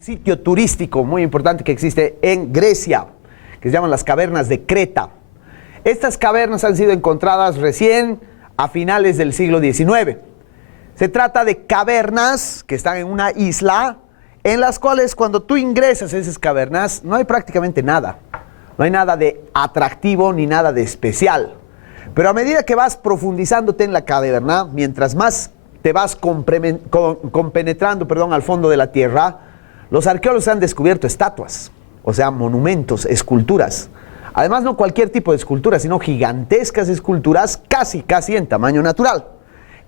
Sitio turístico muy importante que existe en Grecia, que se llaman las cavernas de Creta. Estas cavernas han sido encontradas recién a finales del siglo XIX. Se trata de cavernas que están en una isla, en las cuales cuando tú ingresas a esas cavernas no hay prácticamente nada. No hay nada de atractivo ni nada de especial. Pero a medida que vas profundizándote en la caverna, mientras más te vas compenetrando al fondo de la tierra, los arqueólogos han descubierto estatuas, o sea, monumentos, esculturas. Además, no cualquier tipo de escultura, sino gigantescas esculturas, casi en tamaño natural.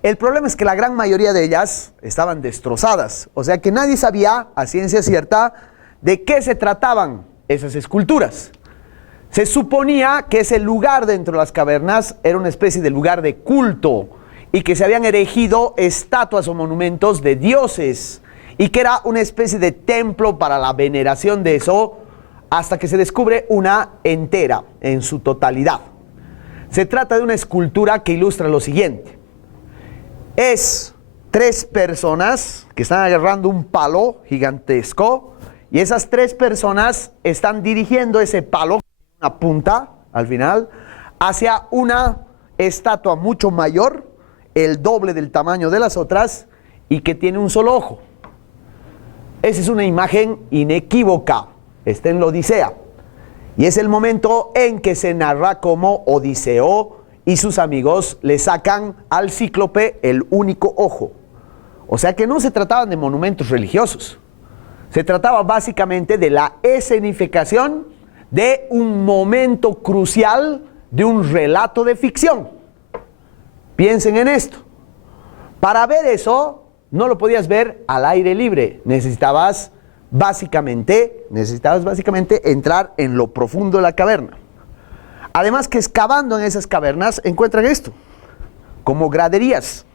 El problema es que la gran mayoría de ellas estaban destrozadas, o sea que nadie sabía a ciencia cierta de qué se trataban esas esculturas. Se suponía que ese lugar dentro de las cavernas era una especie de lugar de culto y que se habían erigido estatuas o monumentos de dioses y que era una especie de templo para la veneración de eso, hasta que se descubre una entera en su totalidad. Se trata de una escultura que ilustra lo siguiente. Es 3 personas que están agarrando un palo gigantesco y esas 3 personas están dirigiendo ese palo, una punta al final, hacia una estatua mucho mayor, el doble del tamaño de las otras y que tiene un solo ojo. Esa es una imagen inequívoca, está en la Odisea. Y es el momento en que se narra cómo Odiseo y sus amigos le sacan al cíclope el único ojo. O sea que no se trataban de monumentos religiosos. Se trataba básicamente de la escenificación de un momento crucial de un relato de ficción. Piensen en esto. Para ver eso, no lo podías ver al aire libre. Necesitabas básicamente entrar en lo profundo de la caverna. Además que excavando en esas cavernas encuentran esto, como graderías.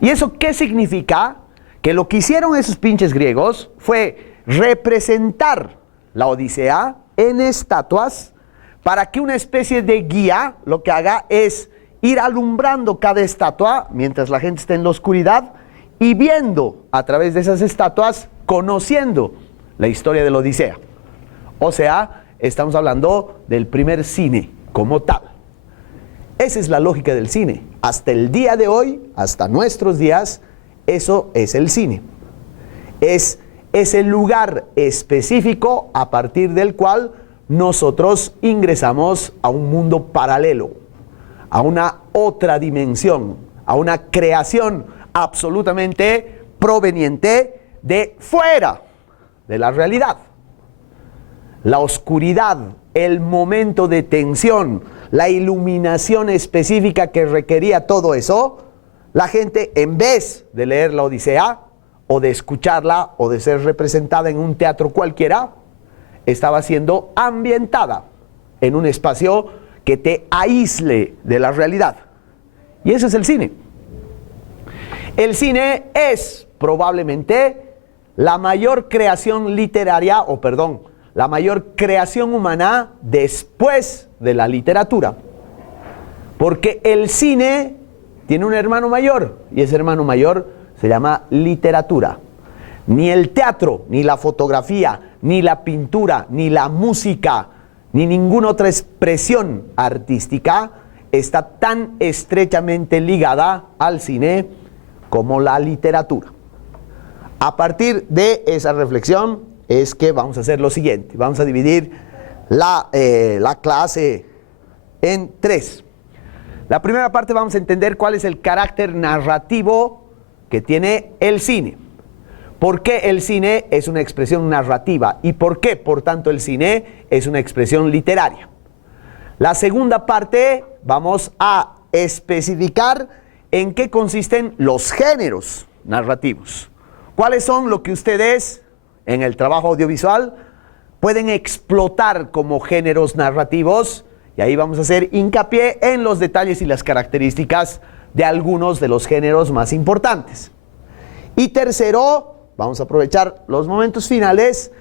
¿Y eso qué significa? Que lo que hicieron esos pinches griegos fue representar la Odisea en estatuas para que una especie de guía lo que haga es ir alumbrando cada estatua mientras la gente está en la oscuridad y viendo a través de esas estatuas, conociendo la historia de la Odisea. O sea, estamos hablando del primer cine como tal. Esa es la lógica del cine. Hasta el día de hoy, hasta nuestros días, eso es el cine. Es ese lugar específico a partir del cual nosotros ingresamos a un mundo paralelo, a una otra dimensión, a una creación absolutamente proveniente de fuera de la realidad. La oscuridad, el momento de tensión, la iluminación específica que requería todo eso, la gente, en vez de leer la Odisea o de escucharla o de ser representada en un teatro cualquiera, estaba siendo ambientada en un espacio que te aísle de la realidad. Y eso es el cine. El cine es probablemente la mayor creación literaria, la mayor creación humana después de la literatura. Porque el cine tiene un hermano mayor, y ese hermano mayor se llama literatura. Ni el teatro, ni la fotografía, ni la pintura, ni la música, ni ninguna otra expresión artística está tan estrechamente ligada al cine como la literatura. A partir de esa reflexión es que vamos a hacer lo siguiente. Vamos a dividir la clase en 3. La primera parte vamos a entender cuál es el carácter narrativo que tiene el cine. ¿Por qué el cine es una expresión narrativa? ¿Y por qué, por tanto, el cine es una expresión literaria? La segunda parte vamos a especificar en qué consisten los géneros narrativos. ¿Cuáles son lo que ustedes en el trabajo audiovisual pueden explotar como géneros narrativos? Y ahí vamos a hacer hincapié en los detalles y las características de algunos de los géneros más importantes. Y tercero, vamos a aprovechar los momentos finales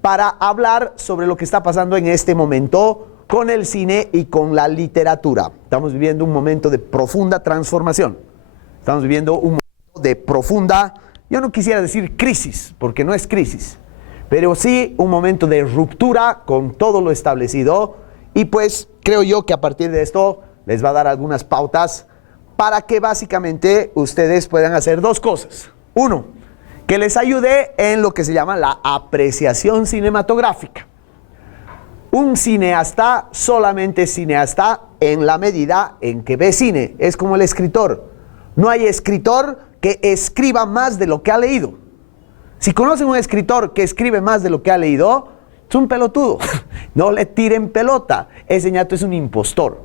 para hablar sobre lo que está pasando en este momento con el cine y con la literatura. Estamos viviendo un momento de profunda transformación. Estamos viviendo un momento de profunda yo no quisiera decir crisis, porque no es crisis, pero sí un momento de ruptura con todo lo establecido, y pues creo yo que a partir de esto les va a dar algunas pautas para que básicamente ustedes puedan hacer dos cosas. Uno, que les ayude en lo que se llama la apreciación cinematográfica. Un cineasta solamente es cineasta en la medida en que ve cine. Es como el escritor. No hay escritor que escriba más de lo que ha leído. Si conocen un escritor que escribe más de lo que ha leído, es un pelotudo. No le tiren pelota. Ese ñato es un impostor.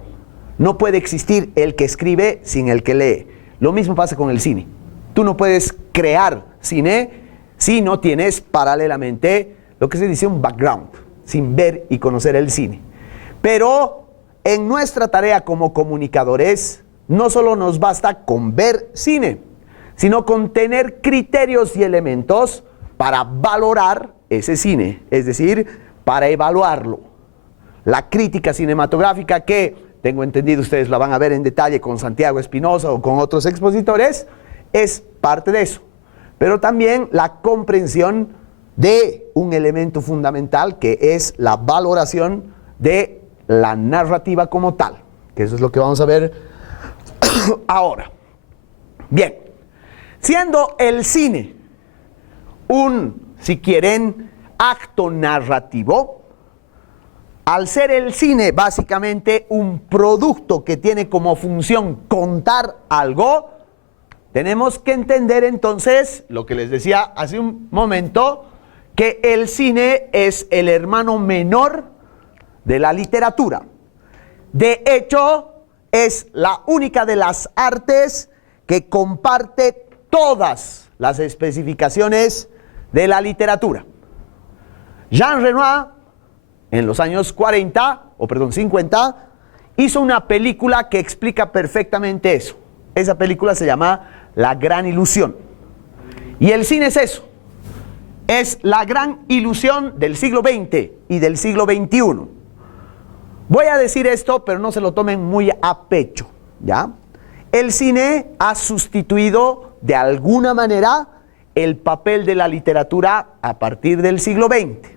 No puede existir el que escribe sin el que lee. Lo mismo pasa con el cine. Tú no puedes crear cine si no tienes paralelamente lo que se dice un background, sin ver y conocer el cine. Pero en nuestra tarea como comunicadores, no solo nos basta con ver cine, sino con tener criterios y elementos para valorar ese cine, es decir, para evaluarlo. La crítica cinematográfica, que tengo entendido ustedes la van a ver en detalle con Santiago Espinosa o con otros expositores, es parte de eso. Pero también la comprensión de un elemento fundamental, que es la valoración de la narrativa como tal, que eso es lo que vamos a ver ahora. Bien, siendo el cine un, si quieren, acto narrativo, al ser el cine básicamente un producto que tiene como función contar algo, tenemos que entender entonces, lo que les decía hace un momento, que el cine es el hermano menor de la literatura. De hecho, es la única de las artes que comparte todas las especificaciones de la literatura. Jean Renoir, en los años 50, hizo una película que explica perfectamente eso. Esa película se llama La Gran Ilusión. Y el cine es eso. Es la gran ilusión del siglo XX y del siglo XXI. Voy a decir esto, pero no se lo tomen muy a pecho, ¿ya? El cine ha sustituido de alguna manera el papel de la literatura a partir del siglo XX,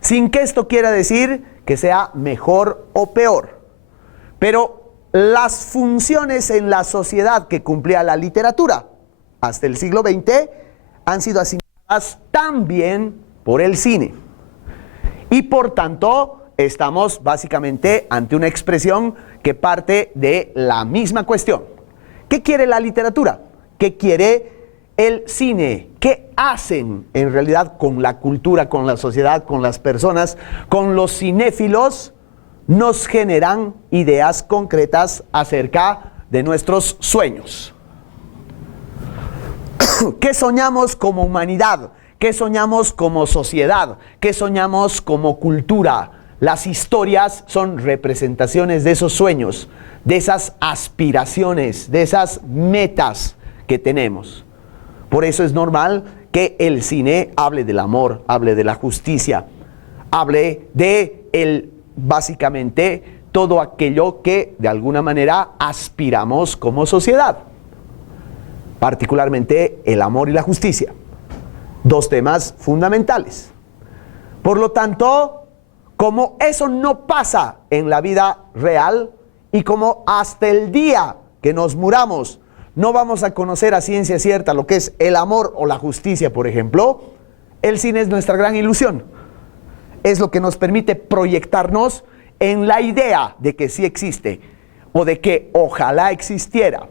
sin que esto quiera decir que sea mejor o peor. Pero las funciones en la sociedad que cumplía la literatura hasta el siglo XX han sido asignadas también por el cine. Y por tanto, estamos básicamente ante una expresión que parte de la misma cuestión. ¿Qué quiere la literatura? ¿Qué quiere el cine? ¿Qué hacen en realidad con la cultura, con la sociedad, con las personas, con los cinéfilos? Nos generan ideas concretas acerca de nuestros sueños. ¿Qué soñamos como humanidad? ¿Qué soñamos como sociedad? ¿Qué soñamos como cultura? Las historias son representaciones de esos sueños, de esas aspiraciones, de esas metas que tenemos. Por eso es normal que el cine hable del amor, hable de la justicia, hable de básicamente todo aquello que de alguna manera aspiramos como sociedad. Particularmente el amor y la justicia. Dos temas fundamentales. Por lo tanto, como eso no pasa en la vida real y como hasta el día que nos muramos no vamos a conocer a ciencia cierta lo que es el amor o la justicia, por ejemplo, el cine es nuestra gran ilusión. Es lo que nos permite proyectarnos en la idea de que sí existe o de que ojalá existiera.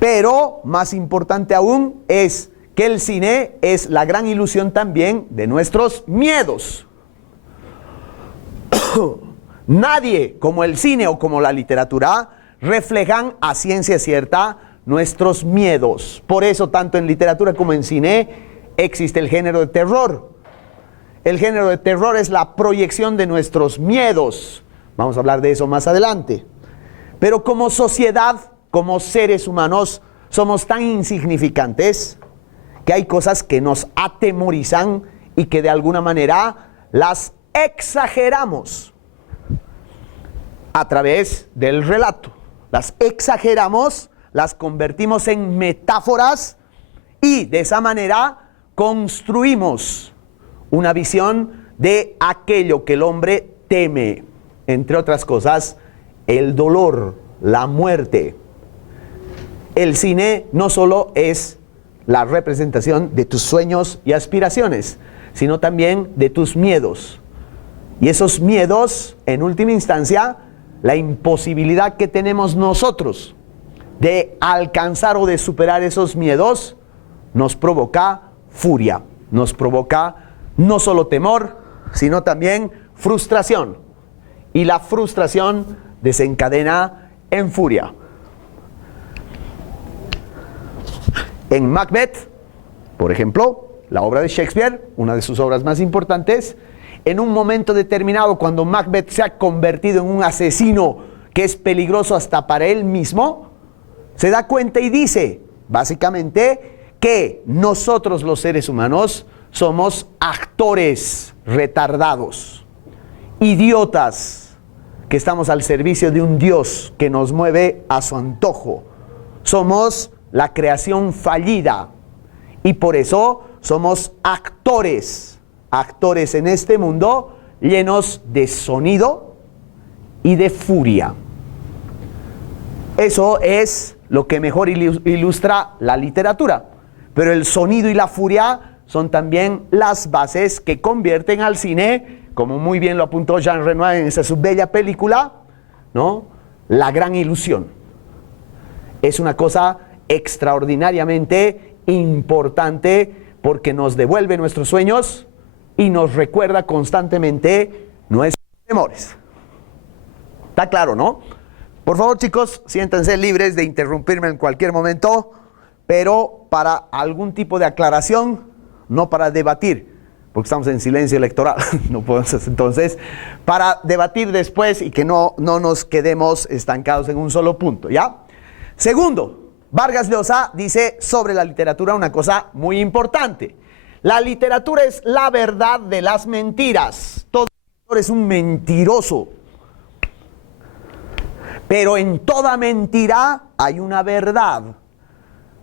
Pero más importante aún es que el cine es la gran ilusión también de nuestros miedos. Nadie, como el cine o como la literatura, reflejan a ciencia cierta nuestros miedos. Por eso, tanto en literatura como en cine, existe el género de terror. El género de terror es la proyección de nuestros miedos. Vamos a hablar de eso más adelante. Pero como sociedad, como seres humanos, somos tan insignificantes que hay cosas que nos atemorizan y que de alguna manera las exageramos a través del relato. Las exageramos, las convertimos en metáforas Y de esa manera construimos una visión de aquello que el hombre teme, entre otras cosas, el dolor, la muerte. El cine no solo es la representación de tus sueños y aspiraciones, sino también de tus miedos. Y esos miedos, en última instancia, la imposibilidad que tenemos nosotros de alcanzar o de superar esos miedos, nos provoca furia, nos provoca no solo temor, sino también frustración. Y la frustración desencadena en furia. En Macbeth, por ejemplo, la obra de Shakespeare, una de sus obras más importantes, en un momento determinado, cuando Macbeth se ha convertido en un asesino que es peligroso hasta para él mismo, se da cuenta y dice, básicamente, que nosotros los seres humanos somos actores retardados, idiotas, que estamos al servicio de un Dios que nos mueve a su antojo. Somos la creación fallida y por eso somos actores en este mundo llenos de sonido y de furia. Eso es lo que mejor ilustra la literatura, pero el sonido y la furia son también las bases que convierten al cine, como muy bien lo apuntó Jean Renoir en esa su bella película, ¿no?, La Gran Ilusión. Es una cosa extraordinariamente importante porque nos devuelve nuestros sueños y nos recuerda constantemente nuestros temores. ¿Está claro, no? Por favor, chicos, siéntanse libres de interrumpirme en cualquier momento, pero para algún tipo de aclaración, no para debatir, porque estamos en silencio electoral. No podemos, entonces, para debatir después y que no nos quedemos estancados en un solo punto, ¿ya? Segundo, Vargas Llosa dice sobre la literatura una cosa muy importante. La literatura es la verdad de las mentiras. Todo escritor es un mentiroso. Pero en toda mentira hay una verdad.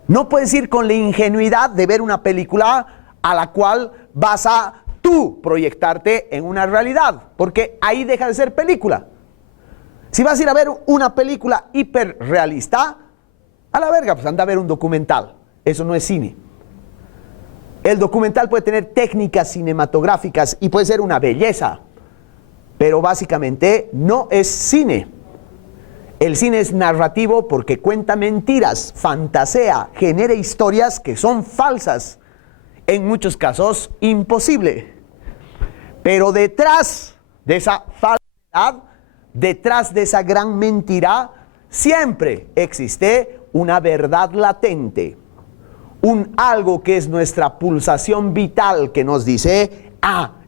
No puedes ir con la ingenuidad de ver una película a la cual vas a tú proyectarte en una realidad, porque ahí deja de ser película. Si vas a ir a ver una película hiperrealista, a la verga, pues anda a ver un documental. Eso no es cine. El documental puede tener técnicas cinematográficas y puede ser una belleza, pero básicamente no es cine. El cine es narrativo porque cuenta mentiras, fantasea, genera historias que son falsas, en muchos casos imposible. Pero detrás de esa falsedad, detrás de esa gran mentira, siempre existe una verdad latente, un algo que es nuestra pulsación vital que nos dice,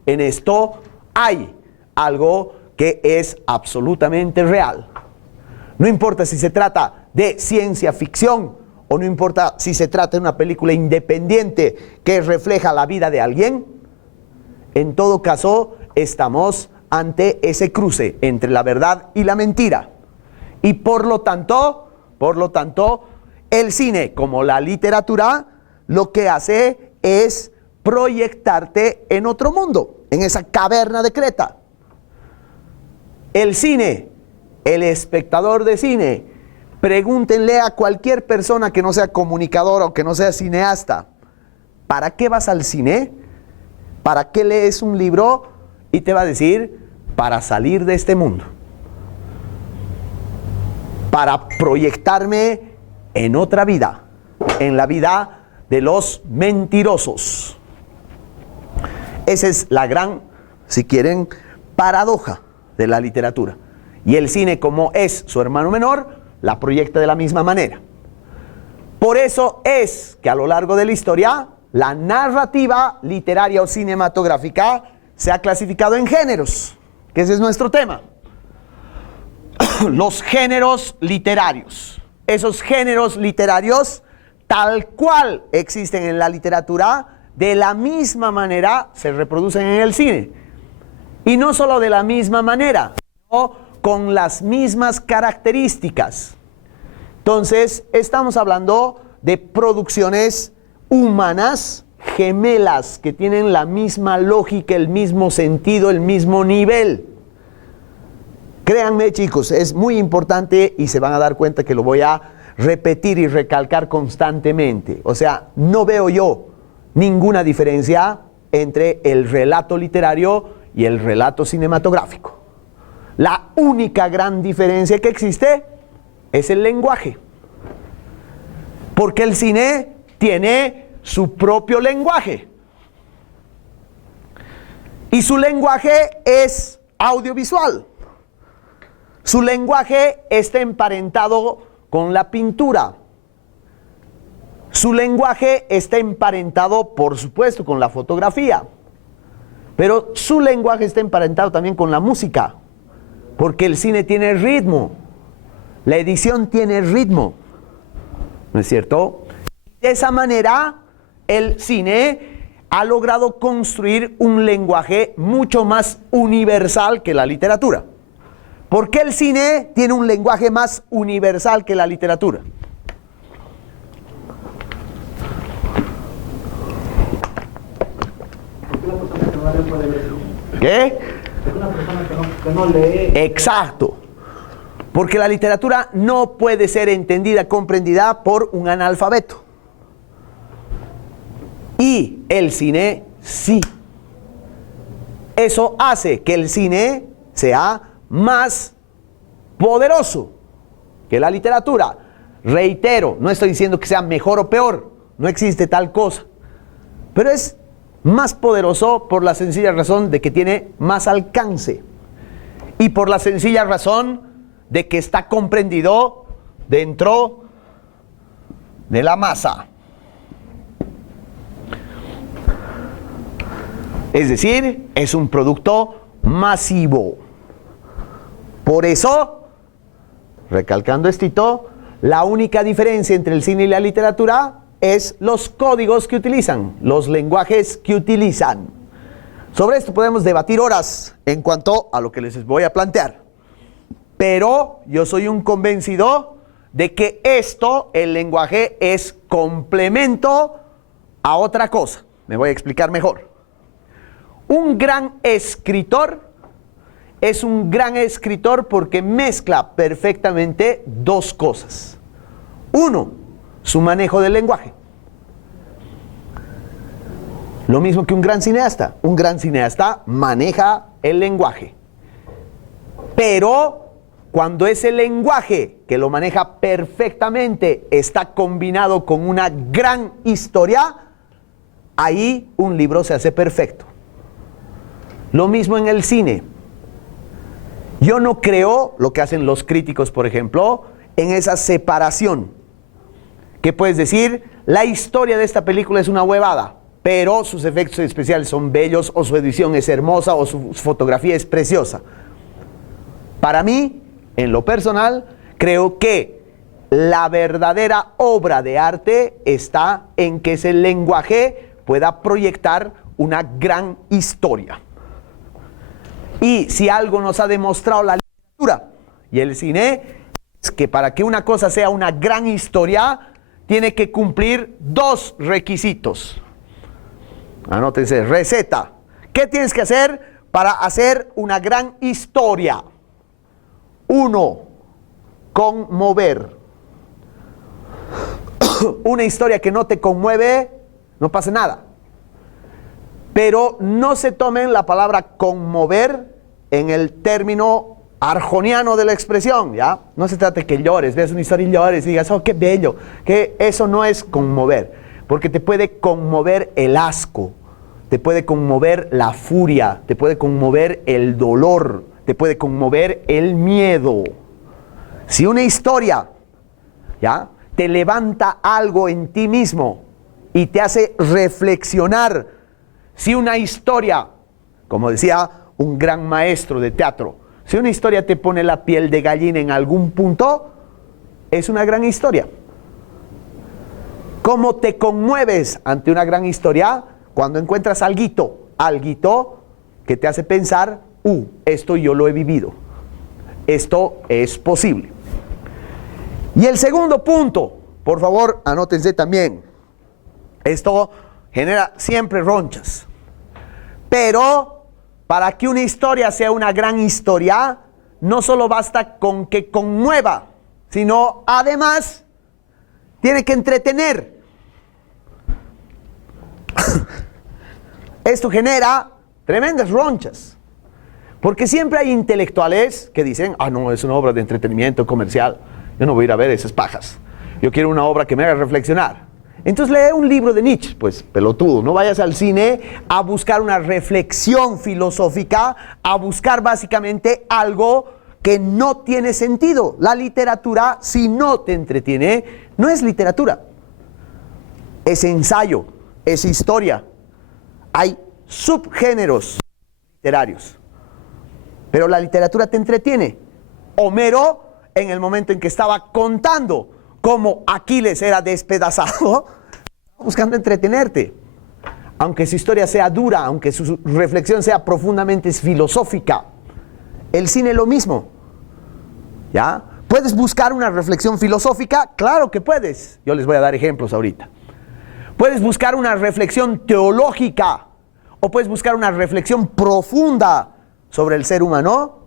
en esto hay algo que es absolutamente real. No importa si se trata de ciencia ficción o no importa si se trata de una película independiente que refleja la vida de alguien, en todo caso estamos ante ese cruce entre la verdad y la mentira. Y por lo tanto, el cine, como la literatura, lo que hace es proyectarte en otro mundo, en esa caverna de Creta. El cine, el espectador de cine, pregúntenle a cualquier persona que no sea comunicadora o que no sea cineasta, ¿para qué vas al cine? ¿Para qué lees un libro? Y te va a decir, para salir de este mundo, para proyectarme en otra vida, en la vida de los mentirosos. Esa es la gran, si quieren, paradoja de la literatura. Y el cine, como es su hermano menor, la proyecta de la misma manera. Por eso es que a lo largo de la historia, la narrativa literaria o cinematográfica se ha clasificado en géneros, que ese es nuestro tema. Los géneros literarios. Esos géneros literarios, tal cual existen en la literatura, de la misma manera se reproducen en el cine. Y no solo de la misma manera, sino con las mismas características. Entonces, estamos hablando de producciones humanas gemelas que tienen la misma lógica, el mismo sentido, el mismo nivel. Créanme, chicos, es muy importante y se van a dar cuenta que lo voy a repetir y recalcar constantemente. O sea, no veo yo ninguna diferencia entre el relato literario y el relato cinematográfico. La única gran diferencia que existe es el lenguaje. Porque el cine tiene su propio lenguaje. Y su lenguaje es audiovisual. Su lenguaje está emparentado con la pintura. Su lenguaje está emparentado, por supuesto, con la fotografía. Pero su lenguaje está emparentado también con la música. Porque el cine tiene ritmo. La edición tiene ritmo. ¿No es cierto? De esa manera, el cine ha logrado construir un lenguaje mucho más universal que la literatura. ¿Por qué el cine tiene un lenguaje más universal que la literatura? Porque una persona que no lee puede ver cine. ¿Qué? Es una persona que no lee. Exacto. Porque la literatura no puede ser entendida, comprendida por un analfabeto. Y el cine sí. Eso hace que el cine sea más poderoso que la literatura. Reitero, no estoy diciendo que sea mejor o peor, no existe tal cosa. Pero es más poderoso por la sencilla razón de que tiene más alcance. Y por la sencilla razón de que está comprendido dentro de la masa. Es decir, es un producto masivo. Por eso, recalcando esto, la única diferencia entre el cine y la literatura es los códigos que utilizan, los lenguajes que utilizan. Sobre esto podemos debatir horas en cuanto a lo que les voy a plantear. Pero yo soy un convencido de que esto, el lenguaje, es complemento a otra cosa. Me voy a explicar mejor. Un gran escritor es un gran escritor porque mezcla perfectamente dos cosas. Uno, su manejo del lenguaje. Lo mismo que un gran cineasta. Un gran cineasta maneja el lenguaje. Pero cuando ese lenguaje que lo maneja perfectamente está combinado con una gran historia, ahí un libro se hace perfecto. Lo mismo en el cine. Yo no creo, lo que hacen los críticos, por ejemplo, en esa separación. Que puedes decir, la historia de esta película es una huevada, pero sus efectos especiales son bellos, o su edición es hermosa, o su fotografía es preciosa. Para mí, en lo personal, creo que la verdadera obra de arte está en que ese lenguaje pueda proyectar una gran historia. Y si algo nos ha demostrado la literatura y el cine, es que para que una cosa sea una gran historia, tiene que cumplir dos requisitos. Anótense, receta. ¿Qué tienes que hacer para hacer una gran historia? Uno, conmover. Una historia que no te conmueve, no pasa nada. Pero no se tomen la palabra conmover en el término arjoniano de la expresión, ¿ya? No se trata de que llores, veas una historia y llores y digas, oh, qué bello. Que eso no es conmover, porque te puede conmover el asco, te puede conmover la furia, te puede conmover el dolor, te puede conmover el miedo. Si una historia, ¿ya?, te levanta algo en ti mismo y te hace reflexionar. Si una historia, como decía un gran maestro de teatro, si una historia te pone la piel de gallina en algún punto, es una gran historia. ¿Cómo te conmueves ante una gran historia? Cuando encuentras alguito que te hace pensar, esto yo lo he vivido, esto es posible. Y el segundo punto, por favor, anótense también, Esto genera siempre ronchas. Pero para que una historia sea una gran historia, no solo basta con que conmueva, sino además tiene que entretener. Esto genera tremendas ronchas. Porque siempre hay intelectuales que dicen, ah, no, es una obra de entretenimiento comercial. Yo no voy a ir a ver esas pajas. Yo quiero una obra que me haga reflexionar. Entonces lee un libro de Nietzsche, pues pelotudo, no vayas al cine a buscar una reflexión filosófica, a buscar básicamente algo que no tiene sentido. La literatura, si no te entretiene, no es literatura. Es ensayo, es historia. Hay subgéneros literarios. Pero la literatura te entretiene. Homero, en el momento en que estaba contando cómo Aquiles era despedazado, buscando entretenerte. Aunque su historia sea dura, aunque su reflexión sea profundamente filosófica. El cine lo mismo. ¿Ya? ¿Puedes buscar una reflexión filosófica? Claro que puedes. Yo les voy a dar ejemplos ahorita. Puedes buscar una reflexión teológica o puedes buscar una reflexión profunda sobre el ser humano,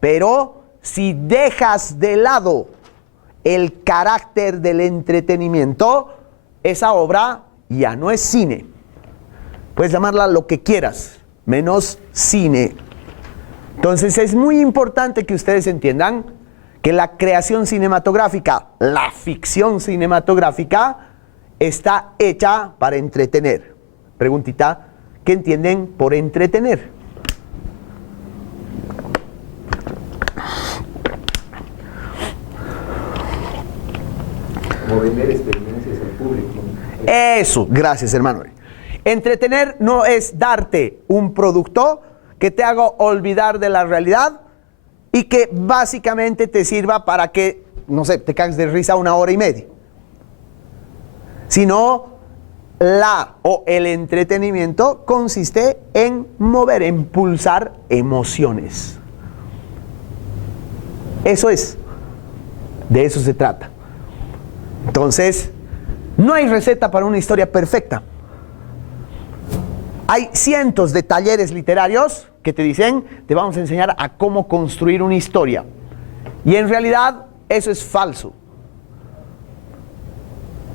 pero si dejas de lado el carácter del entretenimiento, esa obra ya no es cine. Puedes llamarla lo que quieras, menos cine. Entonces es muy importante que ustedes entiendan que la creación cinematográfica, la ficción cinematográfica, está hecha para entretener. Preguntita, ¿qué entienden por entretener? Como vender experiencias al público. Eso, gracias hermano. Entretener no es darte un producto que te haga olvidar de la realidad y que básicamente te sirva para que, no sé, te cagues de risa 1 hora y media. Sino el entretenimiento consiste en mover, en pulsar emociones. Eso es. De eso se trata. Entonces, no hay receta para una historia perfecta. Hay cientos de talleres literarios que te dicen, te vamos a enseñar a cómo construir una historia. Y en realidad, eso es falso.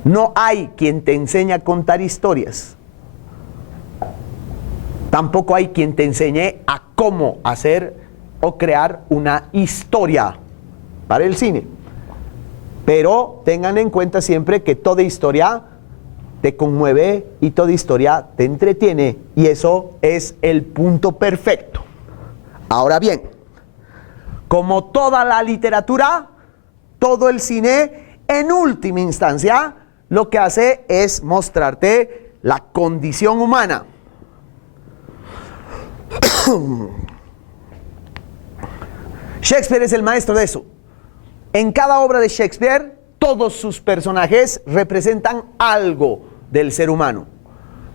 No hay quien te enseñe a contar historias. Tampoco hay quien te enseñe a cómo hacer o crear una historia para el cine. Pero tengan en cuenta siempre que toda historia te conmueve y toda historia te entretiene. Y eso es el punto perfecto. Ahora bien, como toda la literatura, todo el cine, en última instancia, lo que hace es mostrarte la condición humana. Shakespeare es el maestro de eso. En cada obra de Shakespeare, todos sus personajes representan algo del ser humano.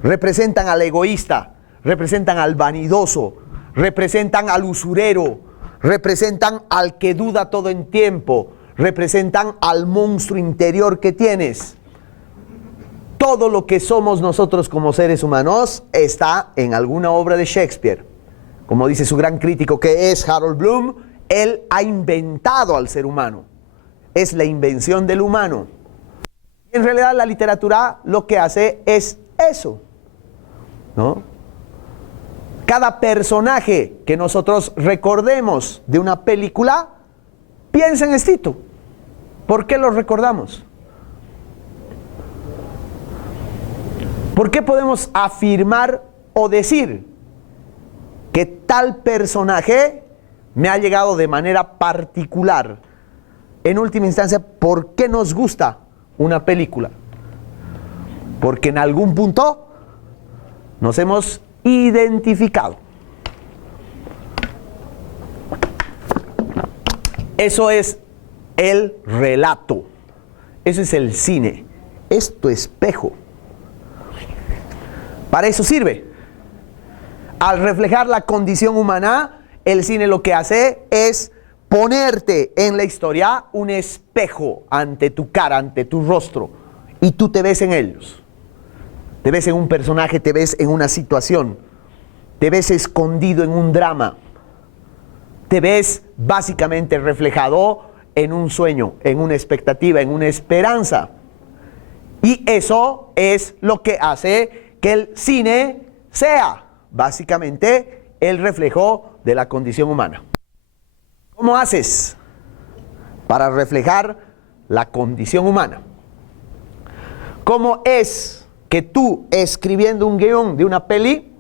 Representan al egoísta, representan al vanidoso, representan al usurero, representan al que duda todo en tiempo, representan al monstruo interior que tienes. Todo lo que somos nosotros como seres humanos está en alguna obra de Shakespeare. Como dice su gran crítico que es Harold Bloom, él ha inventado al ser humano. Es la invención del humano. En realidad la literatura lo que hace es eso, ¿no? Cada personaje que nosotros recordemos de una película, piensa en esto. ¿Por qué lo recordamos? ¿Por qué podemos afirmar o decir que tal personaje me ha llegado de manera particular? En última instancia, ¿por qué nos gusta una película? Porque en algún punto nos hemos identificado. Eso es el relato. Eso es el cine. Es tu espejo. Para eso sirve. Al reflejar la condición humana, el cine lo que hace es ponerte en la historia un espejo ante tu cara, ante tu rostro, y tú te ves en ellos. te ves en un personaje, te ves en una situación, te ves escondido en un drama, te ves básicamente reflejado en un sueño, en una expectativa, en una esperanza. Y eso es lo que hace que el cine sea básicamente el reflejo de la condición humana. ¿Cómo haces para reflejar la condición humana? ¿Cómo es que tú, escribiendo un guión de una peli,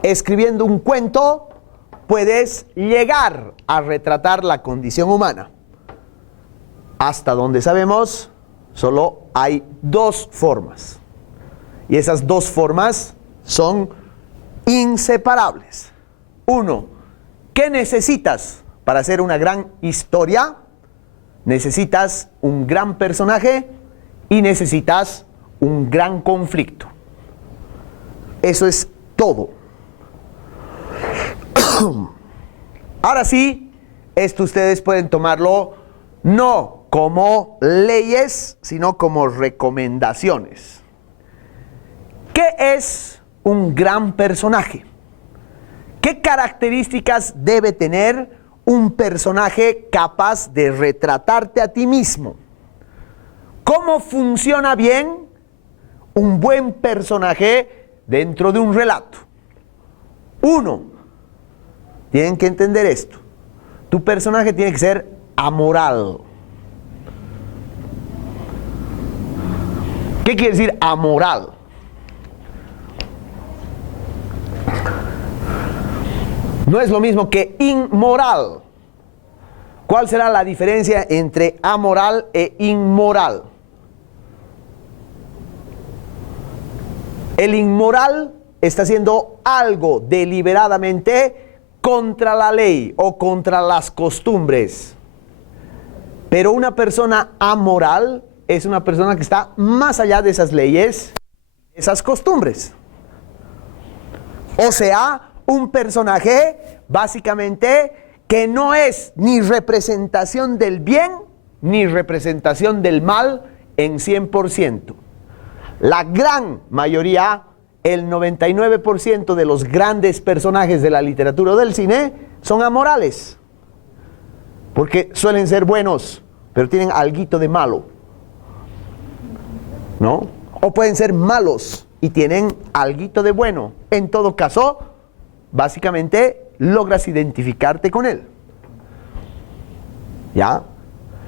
escribiendo un cuento, puedes llegar a retratar la condición humana? Hasta donde sabemos, solo hay dos formas. Y esas dos formas son inseparables. Uno, ¿qué necesitas para hacer una gran historia? Necesitas un gran personaje y necesitas un gran conflicto. Eso es todo. Ahora sí, esto ustedes pueden tomarlo no como leyes, sino como recomendaciones. ¿Qué es un gran personaje? ¿Qué características debe tener un personaje capaz de retratarte a ti mismo? ¿Cómo funciona bien un buen personaje dentro de un relato? Uno, tienen que entender esto. Tu personaje tiene que ser amoral. ¿Qué quiere decir amoral? No es lo mismo que inmoral. ¿Cuál será la diferencia entre amoral e inmoral? El inmoral está haciendo algo deliberadamente contra la ley o contra las costumbres. Pero una persona amoral es una persona que está más allá de esas leyes, esas costumbres. O sea, un personaje básicamente que no es ni representación del bien ni representación del mal en 100%. La gran mayoría, el 99% de los grandes personajes de la literatura o del cine son amorales. Porque suelen ser buenos, pero tienen alguito de malo, ¿no? O pueden ser malos y tienen alguito de bueno. En todo caso, básicamente logras identificarte con él. ¿Ya?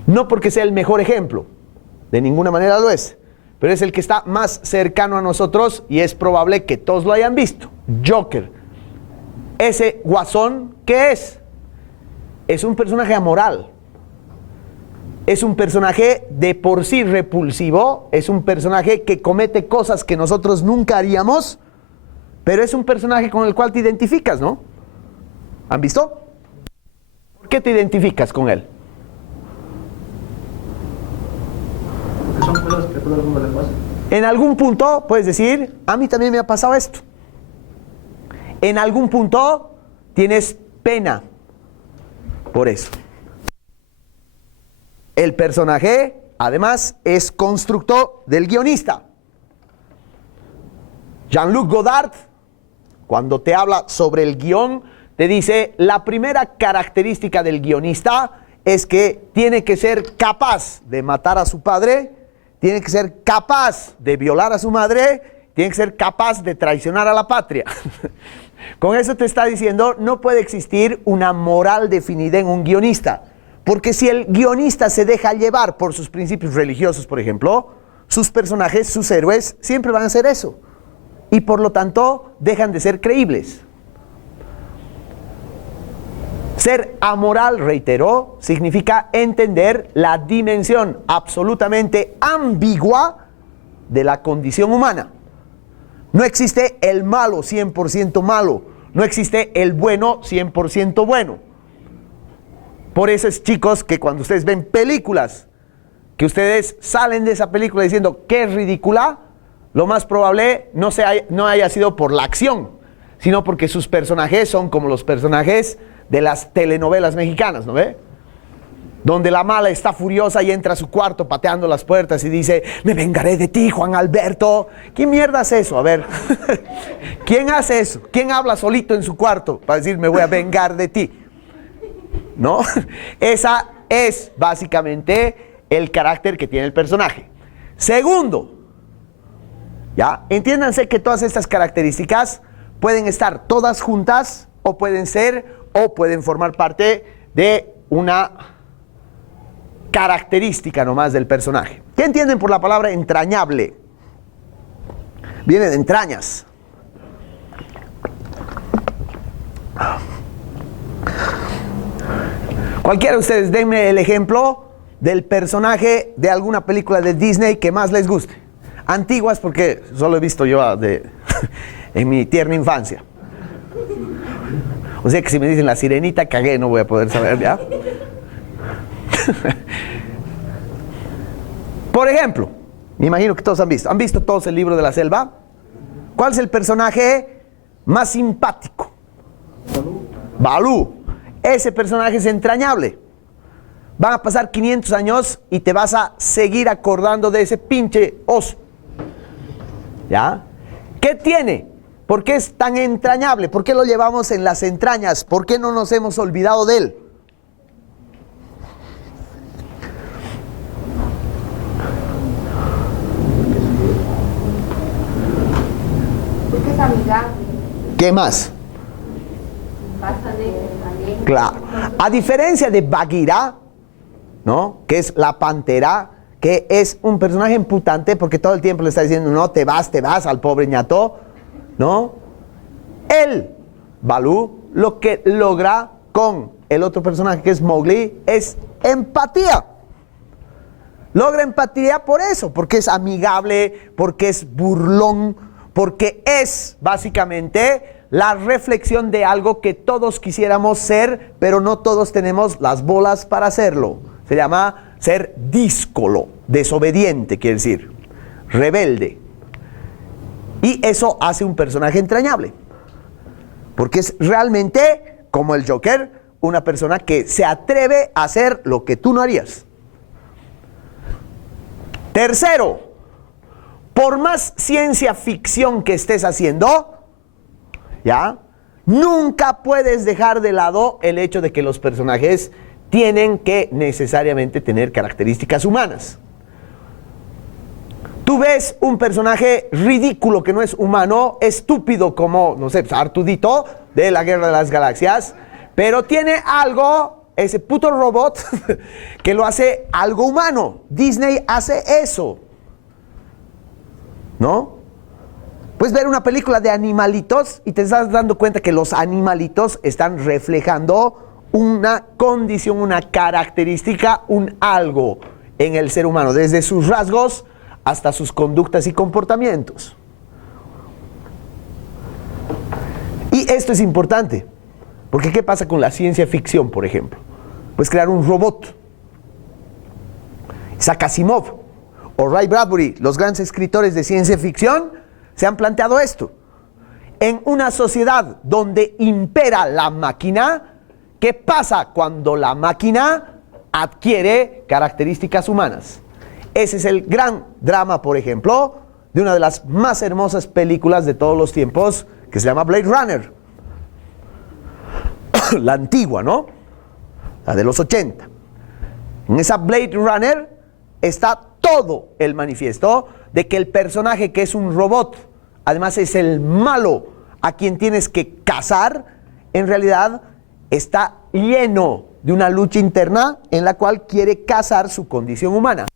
No porque sea el mejor ejemplo, de ninguna manera lo es, pero es el que está más cercano a nosotros y es probable que todos lo hayan visto. Joker. Ese guasón, ¿qué es? Es un personaje amoral. Es un personaje de por sí repulsivo, es un personaje que comete cosas que nosotros nunca haríamos, pero es un personaje con el cual te identificas, ¿no? ¿Han visto? ¿Por qué te identificas con él? Porque son cosas que a todo el mundo le pasa. En algún punto puedes decir, a mí también me ha pasado esto. En algún punto tienes pena por eso. El personaje, además, es constructo del guionista. Jean-Luc Godard, cuando te habla sobre el guión, te dice, la primera característica del guionista es que tiene que ser capaz de matar a su padre, tiene que ser capaz de violar a su madre, tiene que ser capaz de traicionar a la patria. Con eso te está diciendo, no puede existir una moral definida en un guionista. Porque si el guionista se deja llevar por sus principios religiosos, por ejemplo, sus personajes, sus héroes, siempre van a hacer eso. Y por lo tanto, dejan de ser creíbles. Ser amoral, reitero, significa entender la dimensión absolutamente ambigua de la condición humana. No existe el malo 100% malo, no existe el bueno 100% bueno. Por eso es, chicos, que cuando ustedes ven películas, que ustedes salen de esa película diciendo que es ridícula, lo más probable no haya sido por la acción, sino porque sus personajes son como los personajes de las telenovelas mexicanas, ¿no ve? donde la mala está furiosa y entra a su cuarto pateando las puertas y dice, me vengaré de ti, Juan Alberto. ¿Quién mierda hace eso? A ver, ¿quién hace eso? ¿Quién habla solito en su cuarto para decir, me voy a vengar de ti? ¿No? Esa es básicamente el carácter que tiene el personaje. Segundo, ¿ya? Entiéndanse que todas estas características pueden estar todas juntas o pueden formar parte de una característica nomás del personaje. ¿Qué entienden por la palabra entrañable? Viene de entrañas. Cualquiera de ustedes, denme el ejemplo del personaje de alguna película de Disney que más les guste. Antiguas, porque solo he visto yo en mi tierna infancia. O sea que si me dicen La Sirenita, cagué, no voy a poder saber, ¿ya? Por ejemplo, me imagino que todos han visto todos el libro de la selva. ¿Cuál es el personaje más simpático? Balú. Ese personaje es entrañable. Van a pasar 500 años y te vas a seguir acordando de ese pinche oso. ¿Ya? ¿Qué tiene? ¿Por qué es tan entrañable? ¿Por qué lo llevamos en las entrañas? ¿Por qué no nos hemos olvidado de él? Porque es amigable. ¿Qué más? Claro. A diferencia de Bagheera, ¿no? Que es la pantera, que es un personaje imputante porque todo el tiempo le está diciendo, no, te vas al pobre ñato, ¿no? Él, Balú, lo que logra con el otro personaje que es Mowgli es empatía. Logra empatía por eso, porque es amigable, porque es burlón, porque es básicamente la reflexión de algo que todos quisiéramos ser, pero no todos tenemos las bolas para hacerlo. Se llama ser díscolo, desobediente, quiere decir, rebelde. Y eso hace un personaje entrañable, porque es realmente, como el Joker, una persona que se atreve a hacer lo que tú no harías. Tercero, por más ciencia ficción que estés haciendo, ¿ya? Nunca puedes dejar de lado el hecho de que los personajes tienen que necesariamente tener características humanas. Tú ves un personaje ridículo que no es humano, estúpido como, no sé, Artudito de la Guerra de las Galaxias, pero tiene algo, ese puto robot, que lo hace algo humano. Disney hace eso, ¿no? Puedes ver una película de animalitos y te estás dando cuenta que los animalitos están reflejando una condición, una característica, un algo en el ser humano, desde sus rasgos hasta sus conductas y comportamientos. Y esto es importante, porque ¿qué pasa con la ciencia ficción, por ejemplo? Pues crear un robot. Isaac Asimov o Ray Bradbury, los grandes escritores de ciencia ficción, se han planteado esto. En una sociedad donde impera la máquina, ¿qué pasa cuando la máquina adquiere características humanas? Ese es el gran drama, por ejemplo, de una de las más hermosas películas de todos los tiempos, que se llama Blade Runner. La antigua, ¿no? La de los 80. En esa Blade Runner está todo el manifiesto de que el personaje, que es un robot, además es el malo a quien tienes que cazar, en realidad está lleno de una lucha interna en la cual quiere cazar su condición humana,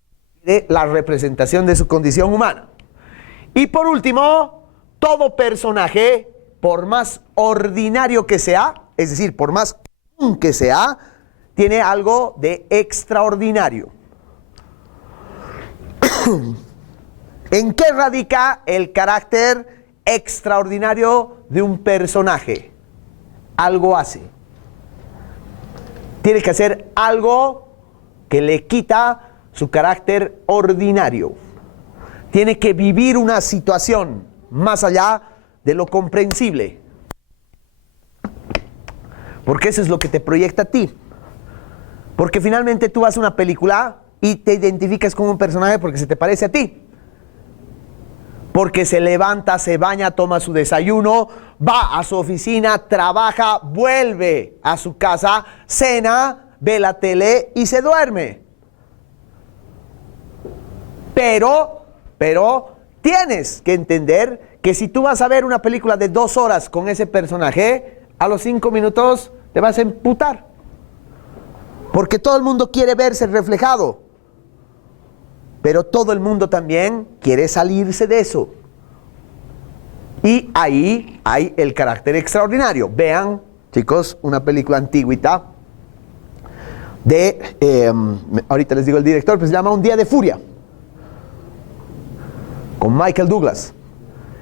de la representación de su condición humana. Y por último, todo personaje, por más ordinario que sea, es decir, por más común que sea, tiene algo de extraordinario. ¿En qué radica el carácter extraordinario de un personaje? Algo hace. Tiene que hacer algo que le quita su carácter ordinario. Tiene que vivir una situación más allá de lo comprensible. Porque eso es lo que te proyecta a ti. Porque finalmente tú vas a una película y te identificas con un personaje porque se te parece a ti. Porque se levanta, se baña, toma su desayuno, va a su oficina, trabaja, vuelve a su casa, cena, ve la tele y se duerme. Pero tienes que entender que si tú vas a ver una película de 2 horas con ese personaje, a los 5 minutos te vas a emputar. Porque todo el mundo quiere verse reflejado. Pero todo el mundo también quiere salirse de eso. Y ahí hay el carácter extraordinario. Vean, chicos, una película antigüita de, ahorita les digo el director, pues se llama Un día de furia, con Michael Douglas.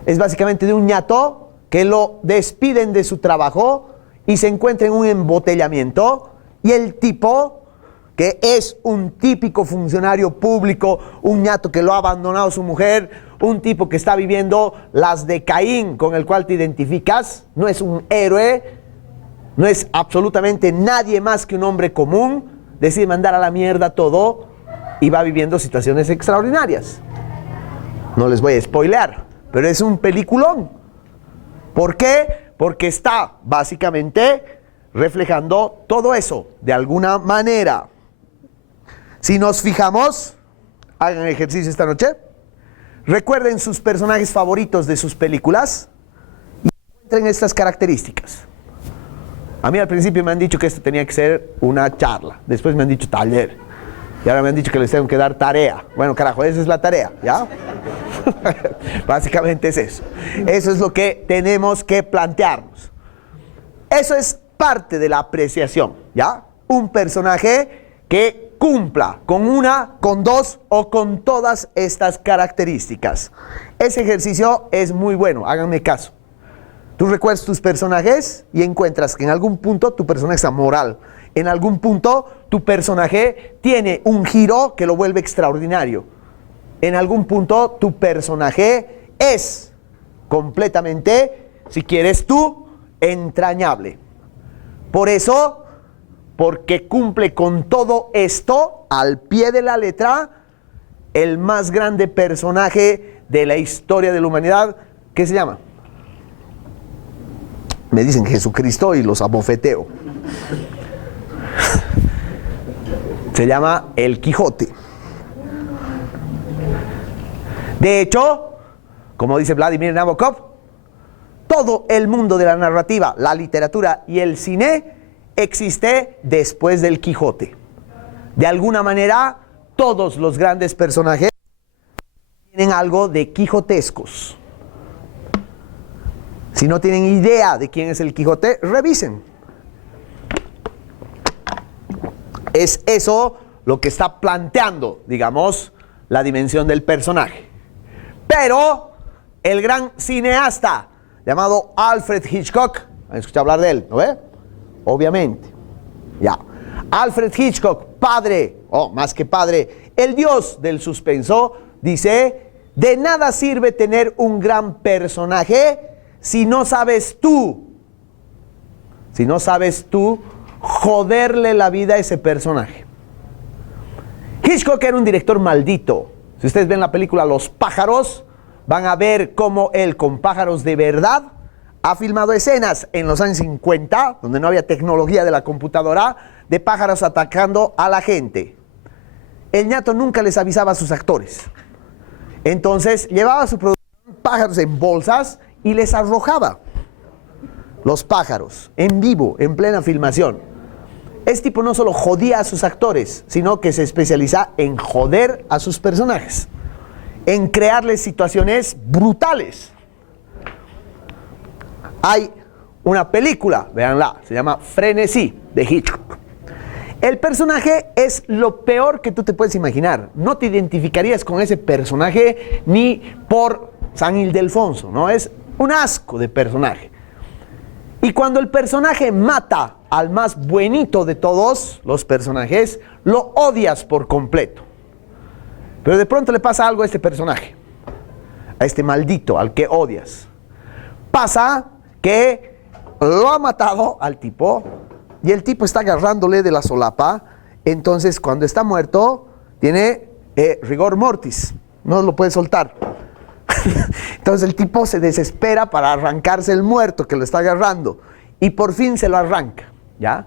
Es básicamente de un ñato que lo despiden de su trabajo y se encuentra en un embotellamiento, y el tipo, que es un típico funcionario público, un ñato que lo ha abandonado su mujer, un tipo que está viviendo las de Caín, con el cual te identificas, no es un héroe, no es absolutamente nadie más que un hombre común, decide mandar a la mierda todo y va viviendo situaciones extraordinarias. No les voy a spoilear, pero es un peliculón. ¿Por qué? Porque está básicamente reflejando todo eso de alguna manera. Si nos fijamos, hagan ejercicio esta noche, recuerden sus personajes favoritos de sus películas y encuentren estas características. A mí al principio me han dicho que esto tenía que ser una charla, después me han dicho taller, y ahora me han dicho que les tengo que dar tarea. Bueno, carajo, esa es la tarea, ¿ya? Básicamente es eso. Eso es lo que tenemos que plantearnos. Eso es parte de la apreciación, ¿ya? Un personaje que cumpla con una, con dos o con todas estas características. Ese ejercicio es muy bueno, háganme caso. Tú recuerdas tus personajes y encuentras que en algún punto tu personaje es amoral. En algún punto tu personaje tiene un giro que lo vuelve extraordinario. En algún punto tu personaje es completamente, si quieres tú, entrañable. Por eso, porque cumple con todo esto, al pie de la letra, el más grande personaje de la historia de la humanidad, ¿qué se llama? Me dicen Jesucristo y los abofeteo. Se llama El Quijote. De hecho, como dice Vladimir Nabokov, todo el mundo de la narrativa, la literatura y el cine existe después del Quijote. De alguna manera, todos los grandes personajes tienen algo de quijotescos. Si no tienen idea de quién es el Quijote, revisen. Es eso lo que está planteando, digamos, la dimensión del personaje. Pero el gran cineasta llamado Alfred Hitchcock, ¿han escuchado hablar de él? ¿No ve? Obviamente. Ya. Alfred Hitchcock, padre, más que padre, el dios del suspenso, dice: de nada sirve tener un gran personaje si no sabes tú joderle la vida a ese personaje. Hitchcock era un director maldito. Si ustedes ven la película Los pájaros, van a ver cómo él, con pájaros de verdad, ha filmado escenas en los años 50, donde no había tecnología de la computadora, de pájaros atacando a la gente. El ñato nunca les avisaba a sus actores. Entonces llevaba a su producción pájaros en bolsas y les arrojaba los pájaros en vivo, en plena filmación. Este tipo no solo jodía a sus actores, sino que se especializa en joder a sus personajes, en crearles situaciones brutales. Hay una película, véanla, se llama Frenesí, de Hitchcock. El personaje es lo peor que tú te puedes imaginar. No te identificarías con ese personaje ni por San Ildefonso, ¿no? Es un asco de personaje. Y cuando el personaje mata al más buenito de todos los personajes, lo odias por completo. Pero de pronto le pasa algo a este personaje, a este maldito, al que odias. Pasa que lo ha matado al tipo, y el tipo está agarrándole de la solapa entonces cuando está muerto tiene rigor mortis, no lo puede soltar. Entonces el tipo se desespera para arrancarse el muerto que lo está agarrando y por fin se lo arranca, ¿ya?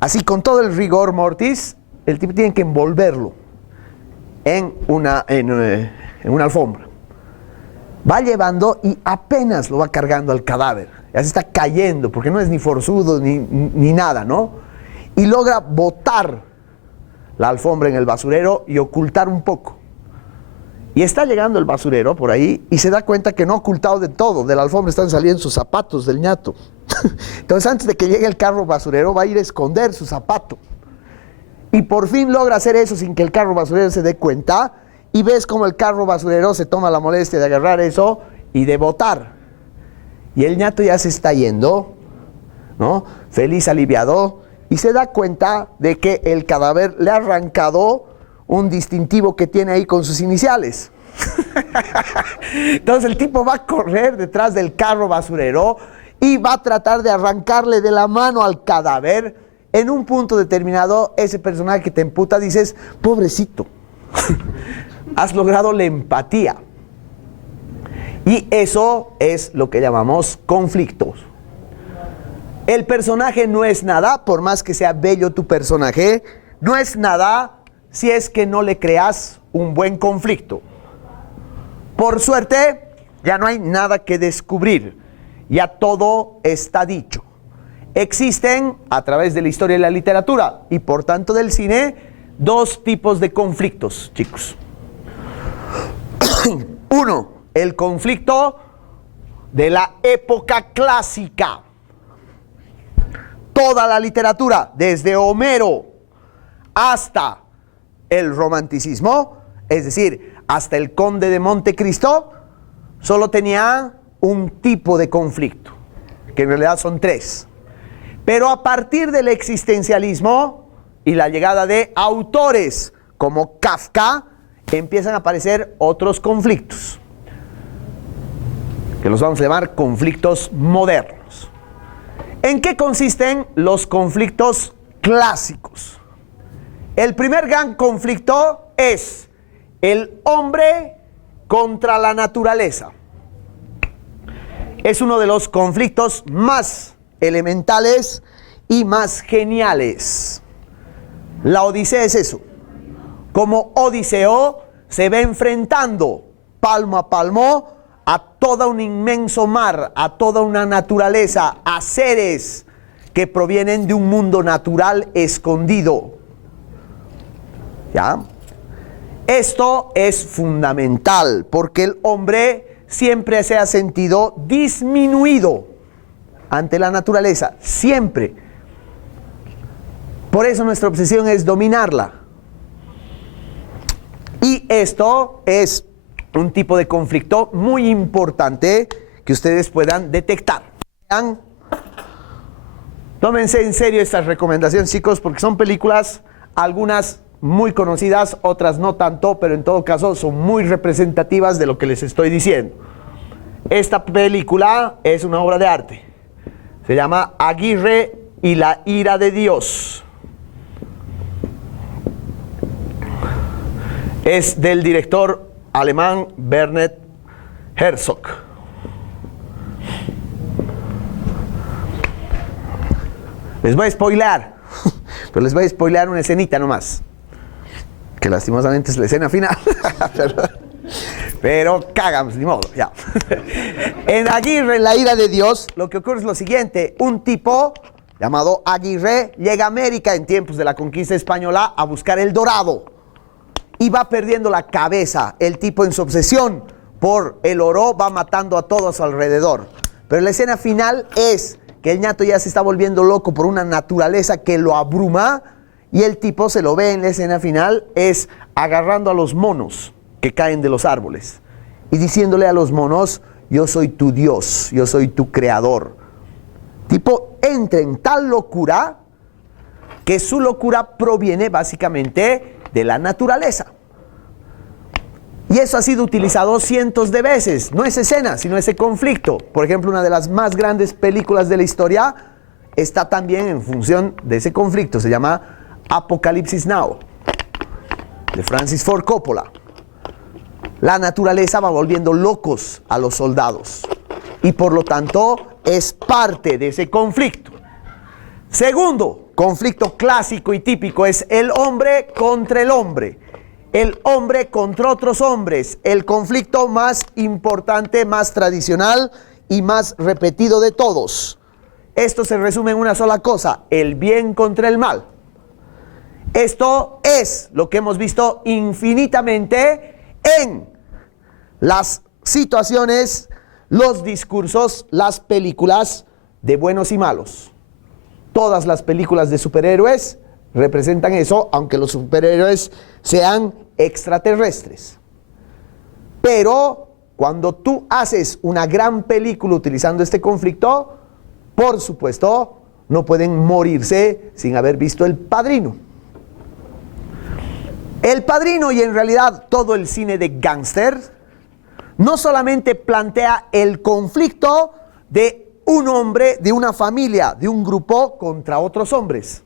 Así con todo el rigor mortis, el tipo tiene que envolverlo en una alfombra. Va llevando y apenas lo va cargando al cadáver. Ya se está cayendo porque no es ni forzudo ni nada, ¿no? Y logra botar la alfombra en el basurero y ocultar un poco. Y está llegando el basurero por ahí y se da cuenta que no ha ocultado de todo. De la alfombra están saliendo sus zapatos del ñato. Entonces antes de que llegue el carro basurero va a ir a esconder su zapato. Y por fin logra hacer eso sin que el carro basurero se dé cuenta. Y ves como el carro basurero se toma la molestia de agarrar eso y de botar. Y el ñato ya se está yendo, ¿no? Feliz, aliviado. Y se da cuenta de que el cadáver le ha arrancado un distintivo que tiene ahí con sus iniciales. Entonces el tipo va a correr detrás del carro basurero y va a tratar de arrancarle de la mano al cadáver. En un punto determinado, ese personaje que te emputa, dices, pobrecito, has logrado la empatía. Y eso es lo que llamamos conflictos. El personaje no es nada, por más que sea bello tu personaje, no es nada si es que no le creas un buen conflicto. Por suerte, ya no hay nada que descubrir, ya todo está dicho. Existen, a través de la historia y la literatura, y por tanto del cine, dos tipos de conflictos, chicos. Uno, el conflicto de la época clásica. Toda la literatura, desde Homero hasta el romanticismo, es decir, hasta el Conde de Montecristo, solo tenía un tipo de conflicto, que en realidad son tres. Pero a partir del existencialismo y la llegada de autores como Kafka, empiezan a aparecer otros conflictos, que los vamos a llamar conflictos modernos. ¿En qué consisten los conflictos clásicos? El primer gran conflicto es el hombre contra la naturaleza. Es uno de los conflictos más elementales y más geniales. La Odisea es eso. Como Odiseo se va enfrentando palmo a palmo a todo un inmenso mar, a toda una naturaleza, a seres que provienen de un mundo natural escondido. ¿Ya? Esto es fundamental porque el hombre siempre se ha sentido disminuido ante la naturaleza, siempre. Por eso nuestra obsesión es dominarla. Y esto es un tipo de conflicto muy importante que ustedes puedan detectar. Vean, tómense en serio estas recomendaciones, chicos, porque son películas, algunas muy conocidas, otras no tanto, pero en todo caso son muy representativas de lo que les estoy diciendo. Esta película es una obra de arte. Se llama Aguirre y la ira de Dios. Es del director alemán Werner Herzog. Les voy a spoilear, pero les voy a spoilear una escenita nomás, que lastimosamente es la escena final. Pero cagamos, ni modo, ya. En Aguirre, la ira de Dios, lo que ocurre es lo siguiente. Un tipo llamado Aguirre llega a América en tiempos de la conquista española a buscar el dorado. Y va perdiendo la cabeza. El tipo, en su obsesión por el oro, va matando a todos a su alrededor. Pero la escena final es que el ñato ya se está volviendo loco por una naturaleza que lo abruma. Y el tipo, se lo ve en la escena final, es agarrando a los monos que caen de los árboles y diciéndole a los monos: yo soy tu Dios, yo soy tu creador. Tipo entra en tal locura que su locura proviene básicamente de la naturaleza. Y eso ha sido utilizado cientos de veces. No es escena, sino ese conflicto. Por ejemplo, una de las más grandes películas de la historia está también en función de ese conflicto. Se llama Apocalipsis Now, de Francis Ford Coppola. La naturaleza va volviendo locos a los soldados y por lo tanto es parte de ese conflicto. Segundo conflicto clásico y típico es el hombre contra el hombre. El hombre contra otros hombres, el conflicto más importante, más tradicional y más repetido de todos. Esto se resume en una sola cosa: el bien contra el mal. Esto es lo que hemos visto infinitamente en las situaciones, los discursos, las películas de buenos y malos. Todas las películas de superhéroes representan eso, aunque los superhéroes sean extraterrestres. Pero cuando tú haces una gran película utilizando este conflicto, por supuesto, no pueden morirse sin haber visto El Padrino. El Padrino, y en realidad todo el cine de gángster, no solamente plantea el conflicto de un hombre, de una familia, de un grupo contra otros hombres,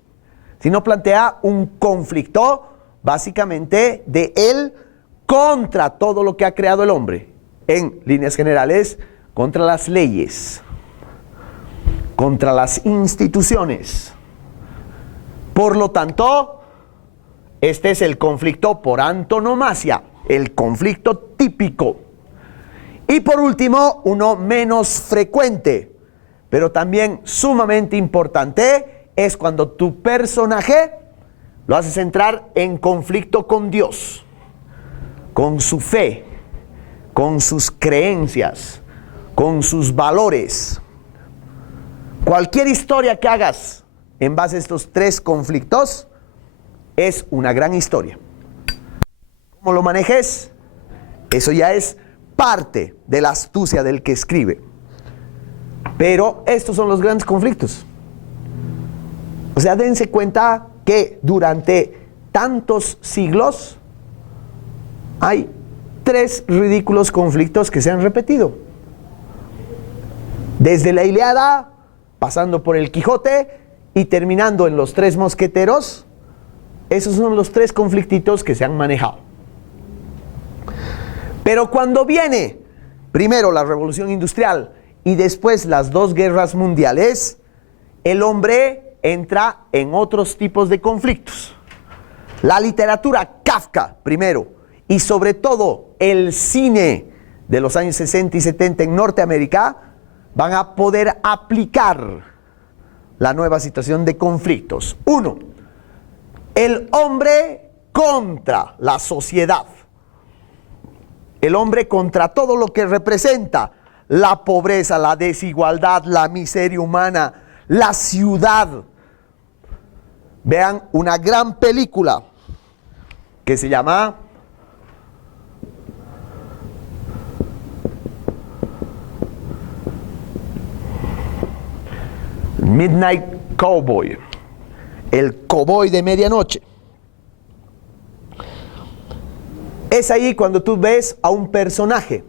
sino plantea un conflicto básicamente de él contra todo lo que ha creado el hombre. En líneas generales, contra las leyes, contra las instituciones. Por lo tanto, este es el conflicto por antonomasia, el conflicto típico. Y por último, uno menos frecuente, pero también sumamente importante, es cuando tu personaje lo haces entrar en conflicto con Dios, con su fe, con sus creencias, con sus valores. Cualquier historia que hagas en base a estos tres conflictos es una gran historia. ¿Cómo lo manejes? Eso ya es parte de la astucia del que escribe. Pero estos son los grandes conflictos. O sea, dense cuenta que durante tantos siglos hay 3 ridículos conflictos que se han repetido. Desde la Ilíada, pasando por el Quijote y terminando en los 3 mosqueteros, esos son los 3 conflictitos que se han manejado. Pero cuando viene primero la Revolución Industrial y después las 2 guerras mundiales, el hombre entra en otros tipos de conflictos. La literatura, Kafka primero, y sobre todo el cine de los años 60 y 70 en Norteamérica, van a poder aplicar la nueva situación de conflictos. 1. El hombre contra la sociedad. El hombre contra todo lo que representa la pobreza, la desigualdad, la miseria humana, la ciudad. Vean una gran película que se llama Midnight Cowboy, el cowboy de medianoche. Es ahí cuando tú ves a un personaje.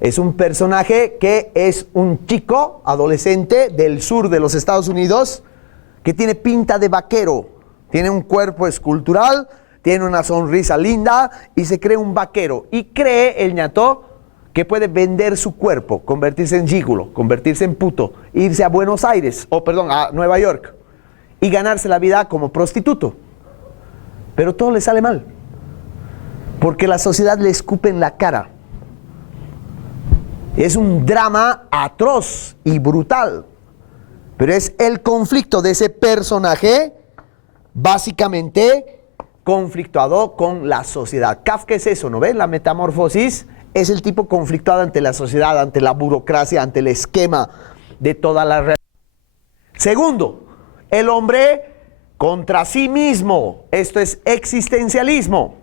Es un personaje que es un chico adolescente del sur de los Estados Unidos que tiene pinta de vaquero, tiene un cuerpo escultural, tiene una sonrisa linda y se cree un vaquero. Y cree el ñato que puede vender su cuerpo, convertirse en gigolo, convertirse en puto, irse a Buenos Aires, a Nueva York y ganarse la vida como prostituto. Pero todo le sale mal, porque la sociedad le escupe en la cara. Es un drama atroz y brutal, pero es el conflicto de ese personaje básicamente conflictuado con la sociedad. Kafka es eso, ¿no ven? La metamorfosis es el tipo conflictuado ante la sociedad, ante la burocracia, ante el esquema de toda la realidad. Segundo, el hombre contra sí mismo. Esto es existencialismo.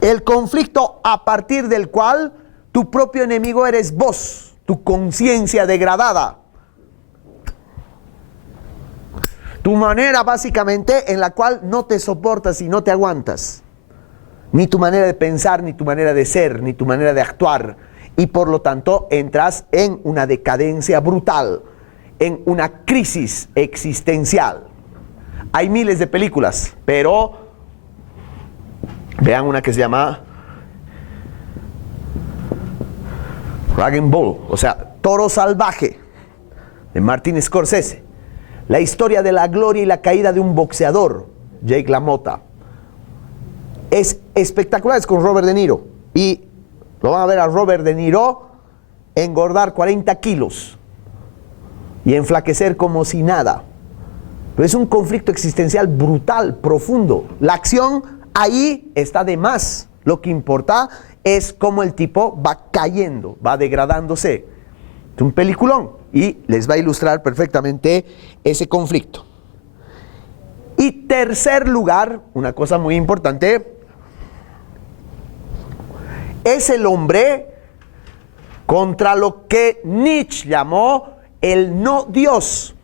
El conflicto a partir del cual tu propio enemigo eres vos, tu conciencia degradada. Tu manera básicamente en la cual no te soportas y no te aguantas. Ni tu manera de pensar, ni tu manera de ser, ni tu manera de actuar. Y por lo tanto entras en una decadencia brutal, en una crisis existencial. Hay miles de películas, pero vean una que se llama Raging Bull, o sea, Toro Salvaje, de Martin Scorsese. La historia de la gloria y la caída de un boxeador, Jake LaMotta. Es espectacular, es con Robert De Niro. Y lo van a ver a Robert De Niro engordar 40 kilos y enflaquecer como si nada. Pero es un conflicto existencial brutal, profundo. La acción ahí está de más. Lo que importa es cómo el tipo va cayendo, va degradándose. Es un peliculón y les va a ilustrar perfectamente ese conflicto. Y tercer lugar, una cosa muy importante, es el hombre contra lo que Nietzsche llamó el no Dios.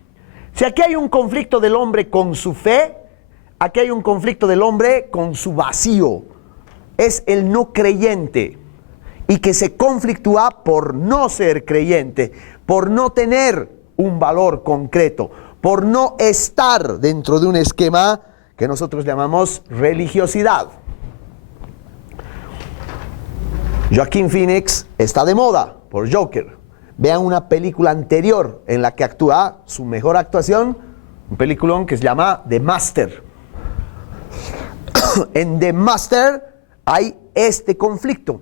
Si aquí hay un conflicto del hombre con su fe, aquí hay un conflicto del hombre con su vacío. Es el no creyente y que se conflictúa por no ser creyente, por no tener un valor concreto, por no estar dentro de un esquema que nosotros llamamos religiosidad. Joaquín Phoenix está de moda por Joker. Vean una película anterior en la que actúa su mejor actuación, un peliculón que se llama The Master. En The Master hay este conflicto.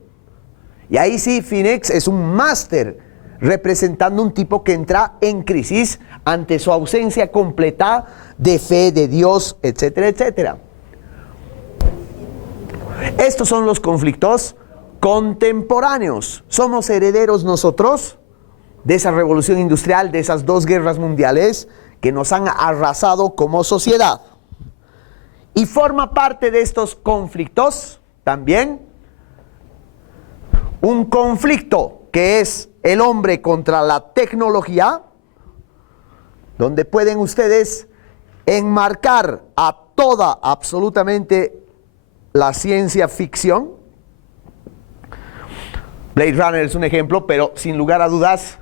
Y ahí sí, Phoenix es un máster representando un tipo que entra en crisis ante su ausencia completa de fe, de Dios, etcétera, etcétera. Estos son los conflictos contemporáneos. Somos herederos nosotros de esa revolución industrial, de esas dos guerras mundiales que nos han arrasado como sociedad. Y forma parte de estos conflictos también un conflicto que es el hombre contra la tecnología, donde pueden ustedes enmarcar a toda, absolutamente, la ciencia ficción. Blade Runner es un ejemplo, pero sin lugar a dudas,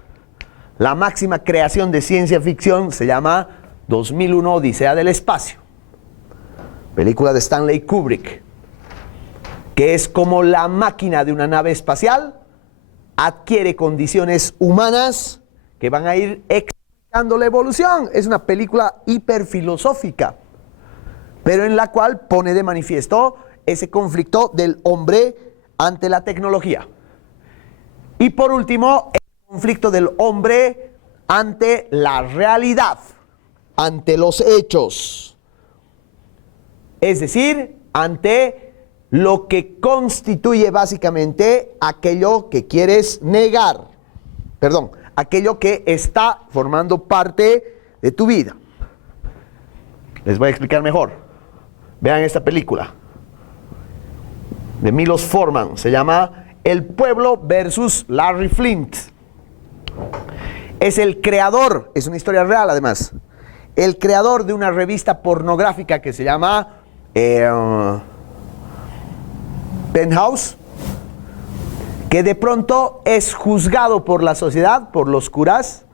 la máxima creación de ciencia ficción se llama 2001 Odisea del Espacio, película de Stanley Kubrick, que es como la máquina de una nave espacial adquiere condiciones humanas que van a ir explicando la evolución. Es una película hiperfilosófica, pero en la cual pone de manifiesto ese conflicto del hombre ante la tecnología. Y por último, el conflicto del hombre ante la realidad, ante los hechos. Es decir, ante lo que constituye básicamente aquello que quieres negar. Perdón, aquello que está formando parte de tu vida. Les voy a explicar mejor. Vean esta película de Milos Forman, se llama El pueblo versus Larry Flint. Es el creador, es una historia real además, el creador de una revista pornográfica que se llama Penthouse, que de pronto es juzgado por la sociedad, por los curas,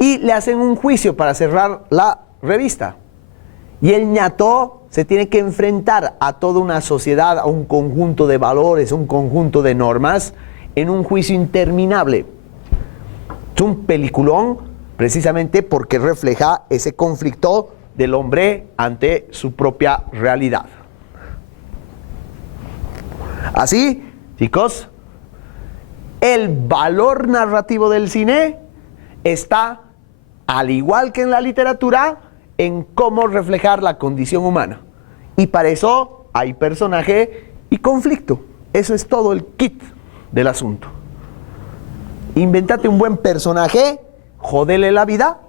y le hacen un juicio para cerrar la revista. Y el ñato se tiene que enfrentar a toda una sociedad, a un conjunto de valores, un conjunto de normas, en un juicio interminable. Es un peliculón precisamente porque refleja ese conflicto del hombre ante su propia realidad. Así, chicos, el valor narrativo del cine está, al igual que en la literatura, en cómo reflejar la condición humana. Y para eso hay personaje y conflicto. Eso es todo el kit del asunto. Invéntate un buen personaje, jódele la vida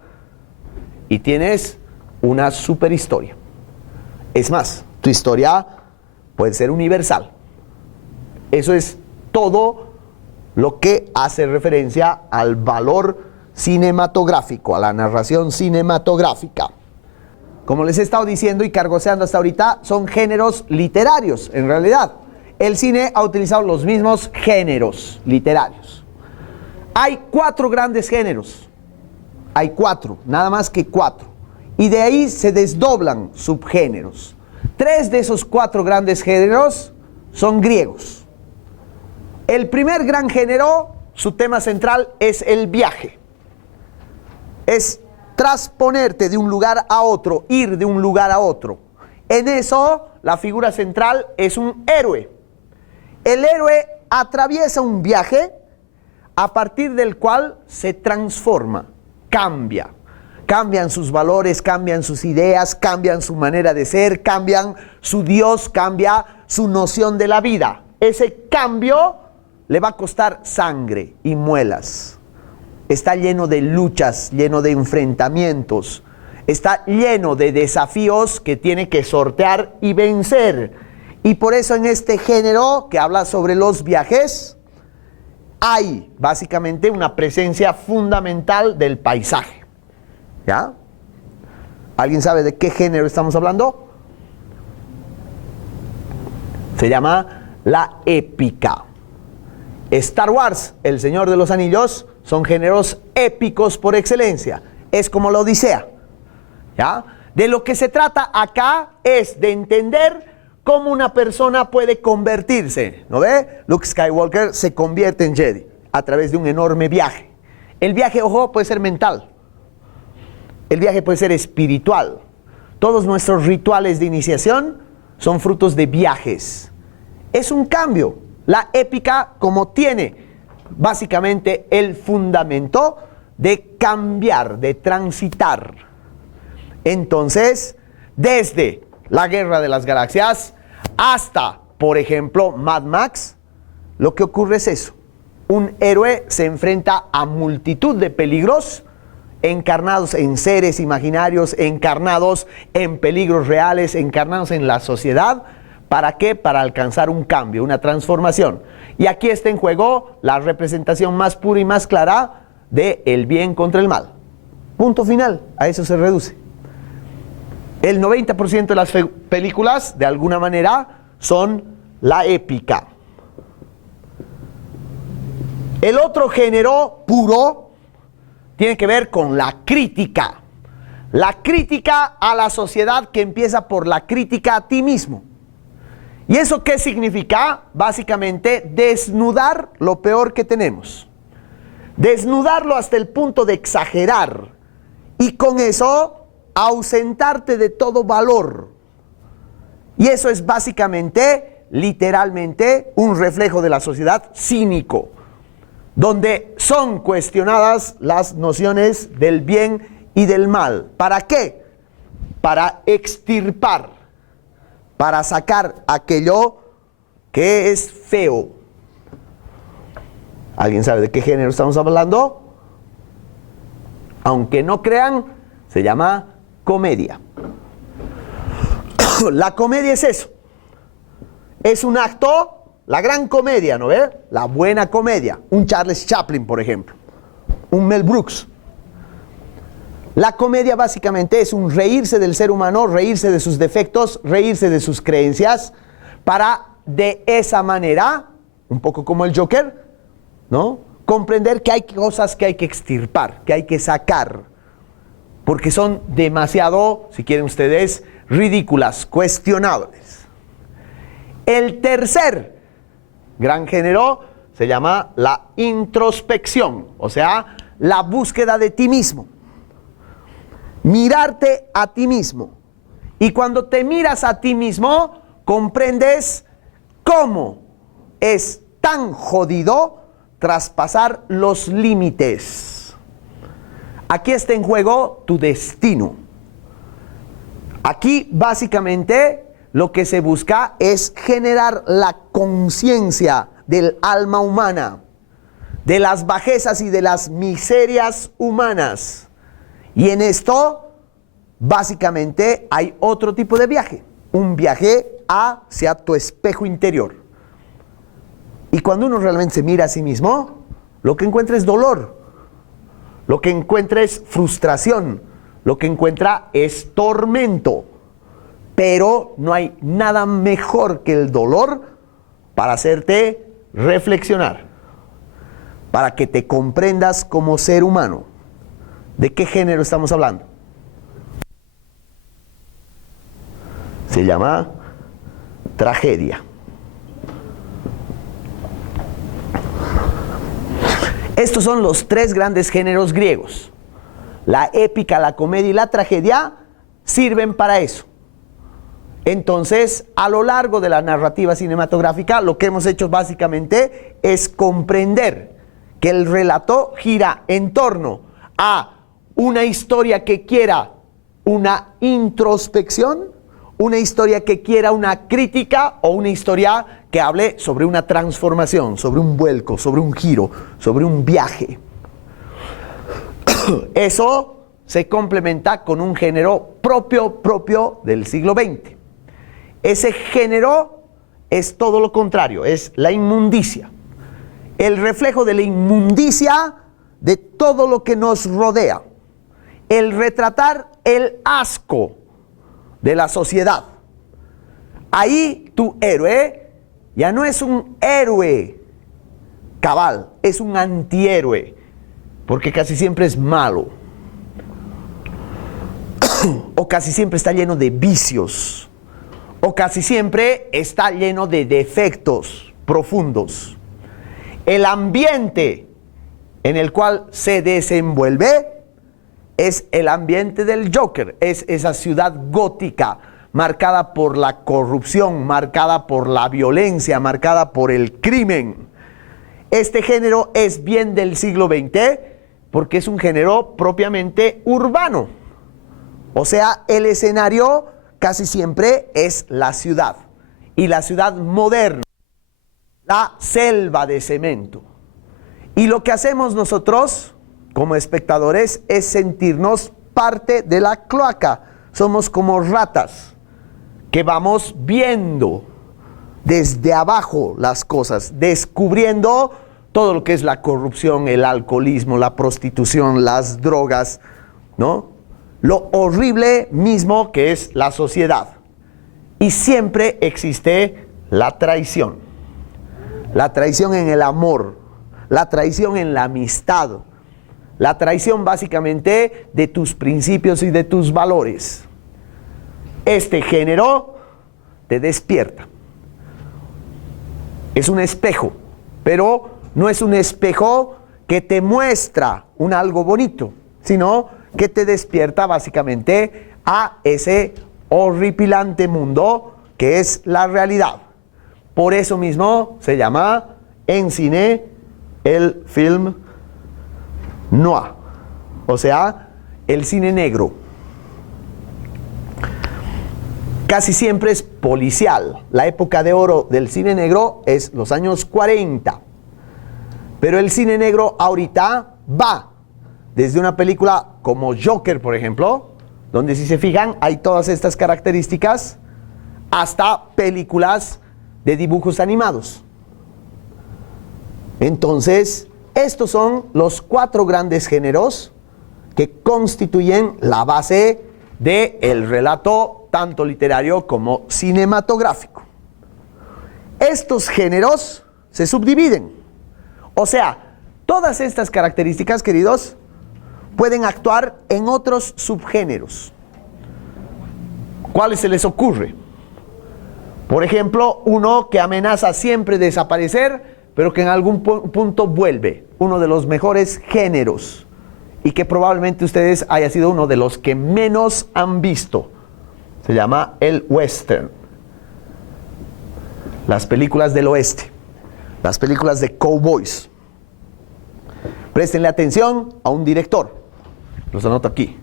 y tienes una super historia. Es más, tu historia puede ser universal. Eso es todo lo que hace referencia al valor cinematográfico, a la narración cinematográfica. Como les he estado diciendo y cargoseando hasta ahorita, son géneros literarios, en realidad. El cine ha utilizado los mismos géneros literarios. Hay 4 grandes géneros. Hay 4, nada más que 4. y de ahí se desdoblan subgéneros. 3 de esos 4 grandes géneros son griegos. El primer gran género, su tema central es el viaje. Es trasponerte de un lugar a otro, ir de un lugar a otro. En eso, la figura central es un héroe. El héroe atraviesa un viaje a partir del cual se transforma, cambia. Cambian sus valores, cambian sus ideas, cambian su manera de ser, cambian su Dios, cambia su noción de la vida. Ese cambio le va a costar sangre y muelas. Está lleno de luchas, lleno de enfrentamientos, está lleno de desafíos que tiene que sortear y vencer. Y por eso en este género que habla sobre los viajes, hay básicamente una presencia fundamental del paisaje. ¿Ya? ¿Alguien sabe de qué género estamos hablando? Se llama la épica. Star Wars, El Señor de los Anillos, son géneros épicos por excelencia. Es como la Odisea. ¿Ya? De lo que se trata acá es de entender cómo una persona puede convertirse. ¿No ve? Luke Skywalker se convierte en Jedi a través de un enorme viaje. El viaje, ojo, puede ser mental. El viaje puede ser espiritual. Todos nuestros rituales de iniciación son frutos de viajes. Es un cambio. La épica, como tiene básicamente el fundamento de cambiar, de transitar. Entonces, desde la Guerra de las Galaxias hasta, por ejemplo, Mad Max, lo que ocurre es eso. Un héroe se enfrenta a multitud de peligros encarnados en seres imaginarios, encarnados en peligros reales, encarnados en la sociedad. ¿Para qué? Para alcanzar un cambio, una transformación. Y aquí está en juego la representación más pura y más clara de el bien contra el mal. Punto final, a eso se reduce. El 90% de las películas, de alguna manera, son la épica. El otro género puro tiene que ver con la crítica. La crítica a la sociedad que empieza por la crítica a ti mismo. ¿Y eso qué significa? Básicamente desnudar lo peor que tenemos. Desnudarlo hasta el punto de exagerar. Y con eso ausentarte de todo valor. Y eso es básicamente, literalmente, un reflejo de la sociedad cínico, donde son cuestionadas las nociones del bien y del mal. ¿Para qué? Para extirpar, para sacar aquello que es feo. ¿Alguien sabe de qué género estamos hablando? Aunque no crean, se llama comedia. La comedia es eso. Es un acto. La gran comedia, ¿no ve? La buena comedia. Un Charles Chaplin, por ejemplo. Un Mel Brooks. La comedia básicamente es un reírse del ser humano, reírse de sus defectos, reírse de sus creencias, para de esa manera, un poco como el Joker, ¿no? Comprender que hay cosas que hay que extirpar, que hay que sacar, porque son demasiado, si quieren ustedes, ridículas, cuestionables. El tercer gran género se llama la introspección, o sea, la búsqueda de ti mismo. Mirarte a ti mismo. Y cuando te miras a ti mismo, comprendes cómo es tan jodido traspasar los límites. Aquí está en juego tu destino. Aquí básicamente lo que se busca es generar la conciencia del alma humana, de las bajezas y de las miserias humanas. Y en esto, básicamente, hay otro tipo de viaje. Un viaje hacia tu espejo interior. Y cuando uno realmente se mira a sí mismo, lo que encuentra es dolor. Lo que encuentra es frustración. Lo que encuentra es tormento. Pero no hay nada mejor que el dolor para hacerte reflexionar. Para que te comprendas como ser humano. ¿De qué género estamos hablando? Se llama tragedia. Estos son los tres grandes géneros griegos. La épica, la comedia y la tragedia sirven para eso. Entonces, a lo largo de la narrativa cinematográfica, lo que hemos hecho básicamente es comprender que el relato gira en torno a una historia que quiera una introspección, una historia que quiera una crítica o una historia que hable sobre una transformación, sobre un vuelco, sobre un giro, sobre un viaje. Eso se complementa con un género propio del siglo XX. Ese género es todo lo contrario, es la inmundicia. El reflejo de la inmundicia de todo lo que nos rodea. El retratar el asco de la sociedad. Ahí tu héroe ya no es un héroe cabal, es un antihéroe, porque casi siempre es malo. O casi siempre está lleno de vicios. O casi siempre está lleno de defectos profundos. El ambiente en el cual se desenvuelve es el ambiente del Joker, es esa ciudad gótica marcada por la corrupción, marcada por la violencia, marcada por el crimen. Este género es bien del siglo XX porque es un género propiamente urbano. O sea, el escenario casi siempre es la ciudad, y la ciudad moderna, la selva de cemento. Y lo que hacemos nosotros como espectadores es sentirnos parte de la cloaca. Somos como ratas que vamos viendo desde abajo las cosas, descubriendo todo lo que es la corrupción, el alcoholismo, la prostitución, las drogas, ¿no? Lo horrible mismo que es la sociedad. Y siempre existe la traición. La traición en el amor, la traición en la amistad, la traición básicamente de tus principios y de tus valores. Este género te despierta. Es un espejo, pero no es un espejo que te muestra un algo bonito, sino que te despierta básicamente a ese horripilante mundo que es la realidad. Por eso mismo se llama en cine el film noir, o sea, el cine negro. Casi siempre es policial. La época de oro del cine negro es los años 40. Pero el cine negro ahorita va desde una película como Joker, por ejemplo, donde si se fijan hay todas estas características, hasta películas de dibujos animados. Entonces, estos son los 4 grandes géneros que constituyen la base del relato tanto literario como cinematográfico. Estos géneros se subdividen. O sea, todas estas características, queridos, pueden actuar en otros subgéneros. ¿Cuáles se les ocurre? Por ejemplo, uno que amenaza siempre desaparecer, pero que en algún punto vuelve. Uno de los mejores géneros, y que probablemente ustedes haya sido uno de los que menos han visto. Se llama el western. Las películas del oeste. Las películas de cowboys. Préstenle atención a un director. Los anoto aquí.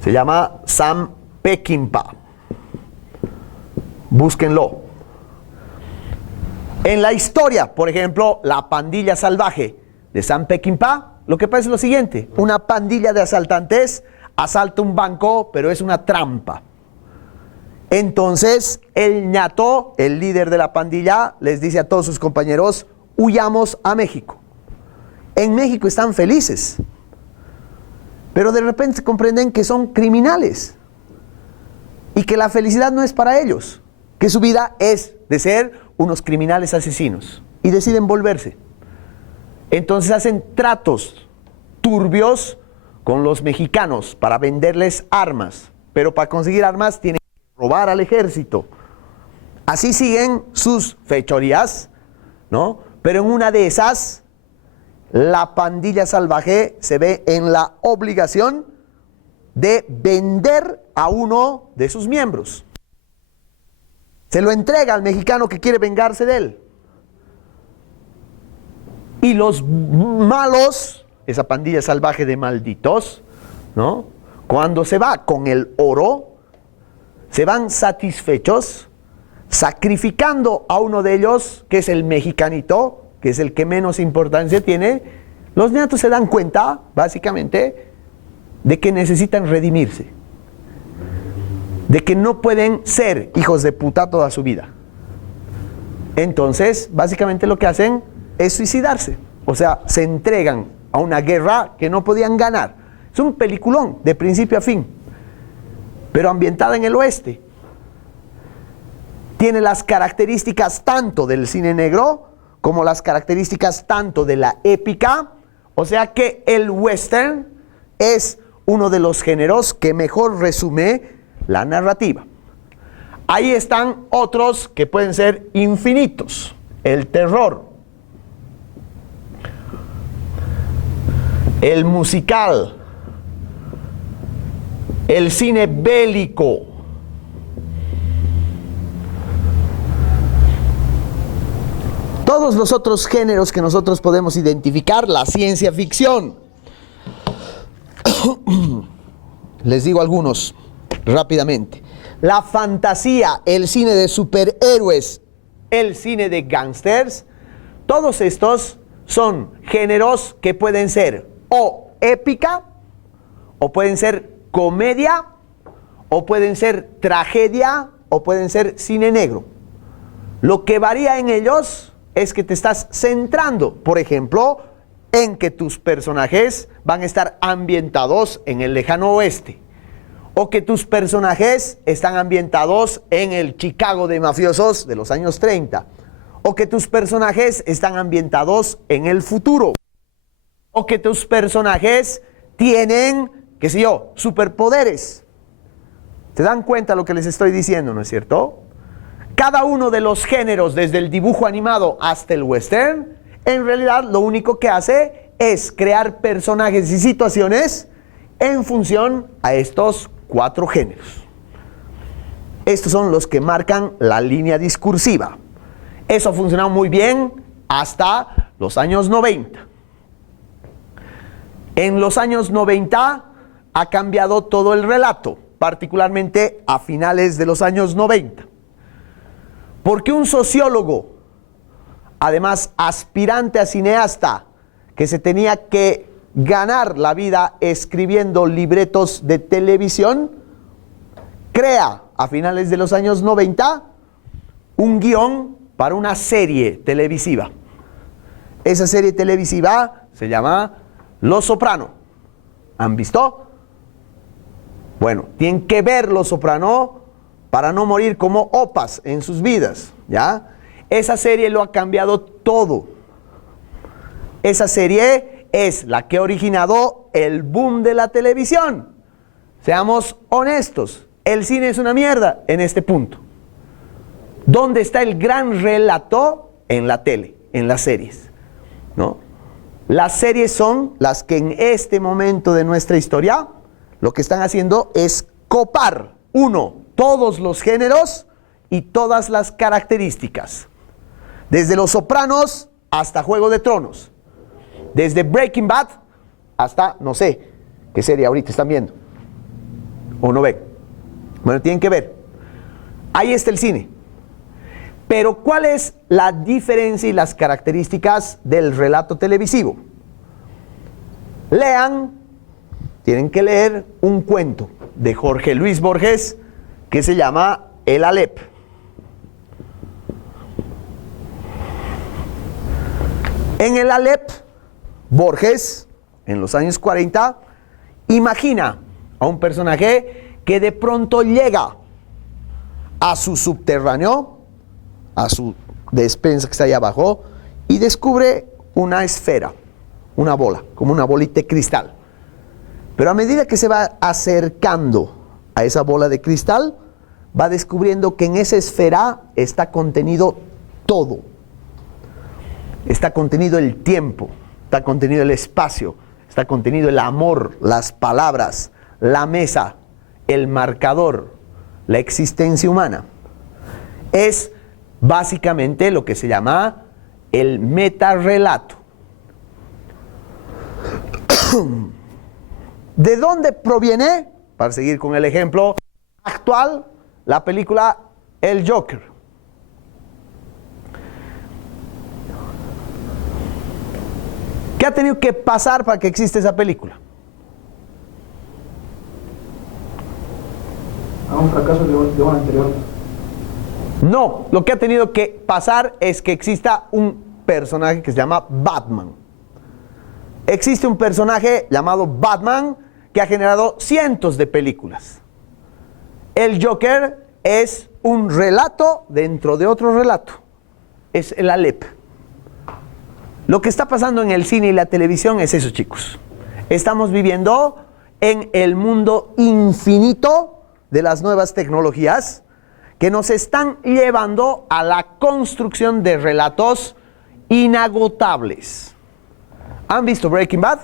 Se llama Sam Peckinpah. Búsquenlo. En la historia, por ejemplo, La pandilla salvaje de Sam Peckinpah, lo que pasa es lo siguiente. Una pandilla de asaltantes asalta un banco, pero es una trampa. Entonces, el ñato, el líder de la pandilla, les dice a todos sus compañeros, huyamos a México. En México están felices, pero de repente comprenden que son criminales y que la felicidad no es para ellos, que su vida es de ser unos criminales asesinos, y deciden volverse. Entonces hacen tratos turbios con los mexicanos para venderles armas, pero para conseguir armas tienen que robar al ejército. Así siguen sus fechorías, ¿no? Pero en una de esas, la pandilla salvaje se ve en la obligación de vender a uno de sus miembros. Se lo entrega al mexicano que quiere vengarse de él. Y los malos, esa pandilla salvaje de malditos, ¿no? Cuando se va con el oro, se van satisfechos, sacrificando a uno de ellos, que es el mexicanito, que es el que menos importancia tiene. Los neatos se dan cuenta, básicamente, de que necesitan redimirse, de que no pueden ser hijos de puta toda su vida. Entonces, básicamente lo que hacen es suicidarse. O sea, se entregan a una guerra que no podían ganar. Es un peliculón de principio a fin, pero ambientada en el oeste. Tiene las características tanto del cine negro como las características tanto de la épica. O sea que el western es uno de los géneros que mejor resume la narrativa. Ahí están otros que pueden ser infinitos. El terror, el musical, el cine bélico, todos los otros géneros que nosotros podemos identificar, la ciencia ficción. Les digo algunos rápidamente. La fantasía, el cine de superhéroes, el cine de gángsters, todos estos son géneros que pueden ser o épica, o pueden ser comedia, o pueden ser tragedia, o pueden ser cine negro. Lo que varía en ellos es que te estás centrando, por ejemplo, en que tus personajes van a estar ambientados en el lejano oeste, o que tus personajes están ambientados en el Chicago de mafiosos de los años 30, o que tus personajes están ambientados en el futuro, o que tus personajes tienen, qué sé yo, superpoderes. ¿Se dan cuenta lo que les estoy diciendo, no es cierto? Cada uno de los géneros, desde el dibujo animado hasta el western, en realidad lo único que hace es crear personajes y situaciones en función a estos 4 géneros. Estos son los que marcan la línea discursiva. Eso ha funcionado muy bien hasta los años 90. En los años 90 ha cambiado todo el relato, particularmente a finales de los años 90. Porque un sociólogo, además aspirante a cineasta, que se tenía que ganar la vida escribiendo libretos de televisión, crea a finales de los años 90 un guión para una serie televisiva. Esa serie televisiva se llama Los Soprano. ¿Han visto? Bueno, tienen que ver Los Soprano para no morir como opas en sus vidas, ¿ya? Esa serie lo ha cambiado todo. Esa serie es la que ha originado el boom de la televisión. Seamos honestos, el cine es una mierda en este punto. ¿Dónde está el gran relato? En la tele, en las series, ¿no? Las series son las que en este momento de nuestra historia lo que están haciendo es copar, todos los géneros y todas las características. Desde Los Sopranos hasta Juego de Tronos. Desde Breaking Bad hasta, no sé, qué serie ahorita están viendo. ¿O no ven? Bueno, tienen que ver. Ahí está el cine. Pero ¿cuál es la diferencia y las características del relato televisivo? Tienen que leer un cuento de Jorge Luis Borges que se llama El Alep. En El Alep, Borges, en los años 40, imagina a un personaje que de pronto llega a su subterráneo, a su despensa que está ahí abajo, y descubre una esfera, una bola, como una bolita de cristal. Pero a medida que se va acercando a esa bola de cristal, va descubriendo que en esa esfera está contenido todo. Está contenido el tiempo, está contenido el espacio, está contenido el amor, las palabras, la mesa, el marcador, la existencia humana. Es básicamente lo que se llama el metarrelato. ¿De dónde proviene? Para seguir con el ejemplo actual, la película El Joker. ¿Qué ha tenido que pasar para que exista esa película? A un fracaso de un anterior. No, lo que ha tenido que pasar es que exista un personaje que se llama Batman. Existe un personaje llamado Batman que ha generado cientos de películas. El Joker es un relato dentro de otro relato. Es el Aleph. Lo que está pasando en el cine y la televisión es eso, chicos. Estamos viviendo en el mundo infinito de las nuevas tecnologías que nos están llevando a la construcción de relatos inagotables. ¿Han visto Breaking Bad?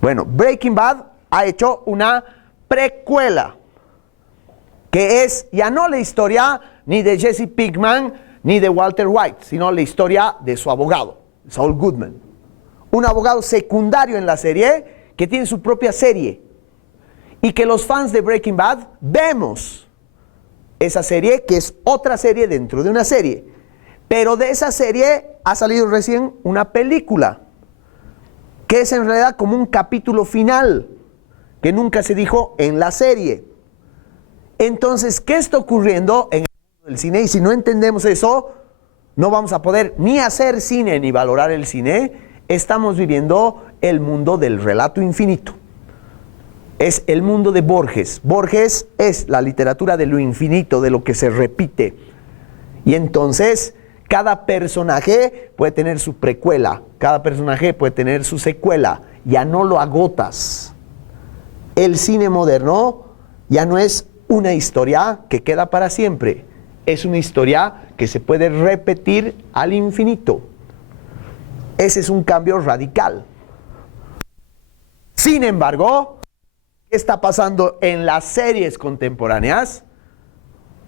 Bueno, Breaking Bad ha hecho una precuela que es ya no la historia ni de Jesse Pinkman ni de Walter White, sino la historia de su abogado, Saul Goodman. Un abogado secundario en la serie que tiene su propia serie y que los fans de Breaking Bad vemos esa serie, que es otra serie dentro de una serie. Pero de esa serie ha salido recién una película, que es en realidad como un capítulo final, que nunca se dijo en la serie. Entonces, ¿qué está ocurriendo en el mundo del cine? Y si no entendemos eso, no vamos a poder ni hacer cine ni valorar el cine. Estamos viviendo el mundo del relato infinito. Es el mundo de Borges. Borges es la literatura de lo infinito, de lo que se repite. Y entonces, cada personaje puede tener su precuela, cada personaje puede tener su secuela. Ya no lo agotas. El cine moderno ya no es una historia que queda para siempre. Es una historia que se puede repetir al infinito. Ese es un cambio radical. Sin embargo, ¿qué está pasando en las series contemporáneas?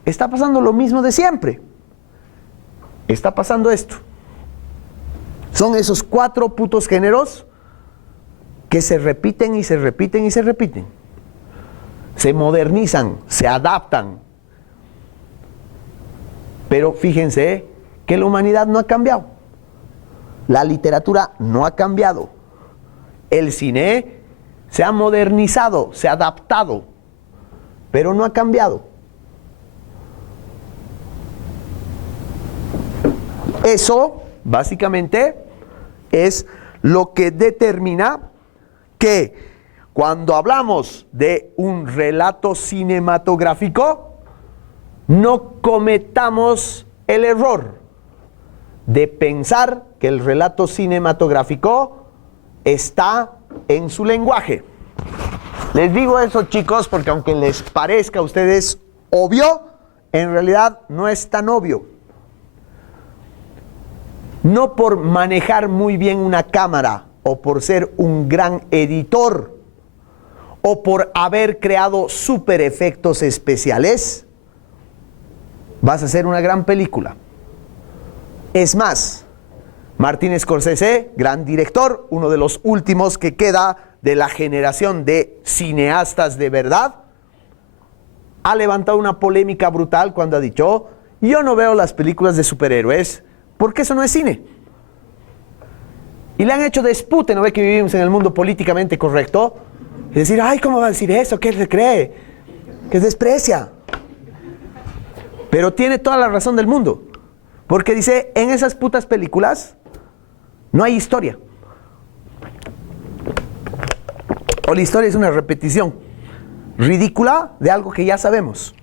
Está pasando lo mismo de siempre. Está pasando esto. Son esos 4 putos géneros que se repiten y se repiten y se repiten. Se modernizan, se adaptan. Pero fíjense que la humanidad no ha cambiado. La literatura no ha cambiado. El cine se ha modernizado, se ha adaptado, pero no ha cambiado. Eso, básicamente, es lo que determina que cuando hablamos de un relato cinematográfico, no cometamos el error de pensar que el relato cinematográfico está en su lenguaje. Les digo eso, chicos, porque aunque les parezca a ustedes obvio, en realidad no es tan obvio. No por manejar muy bien una cámara, o por ser un gran editor, o por haber creado super efectos especiales, vas a hacer una gran película. Es más, Martin Scorsese, gran director, uno de los últimos que queda de la generación de cineastas de verdad, ha levantado una polémica brutal cuando ha dicho: yo no veo las películas de superhéroes porque eso no es cine. Y le han hecho despute, ¿no ve que vivimos en el mundo políticamente correcto? Es decir, ay, ¿cómo va a decir eso? ¿Qué se cree? Que desprecia. Pero tiene toda la razón del mundo. Porque dice, en esas putas películas no hay historia. O la historia es una repetición ridícula de algo que ya sabemos.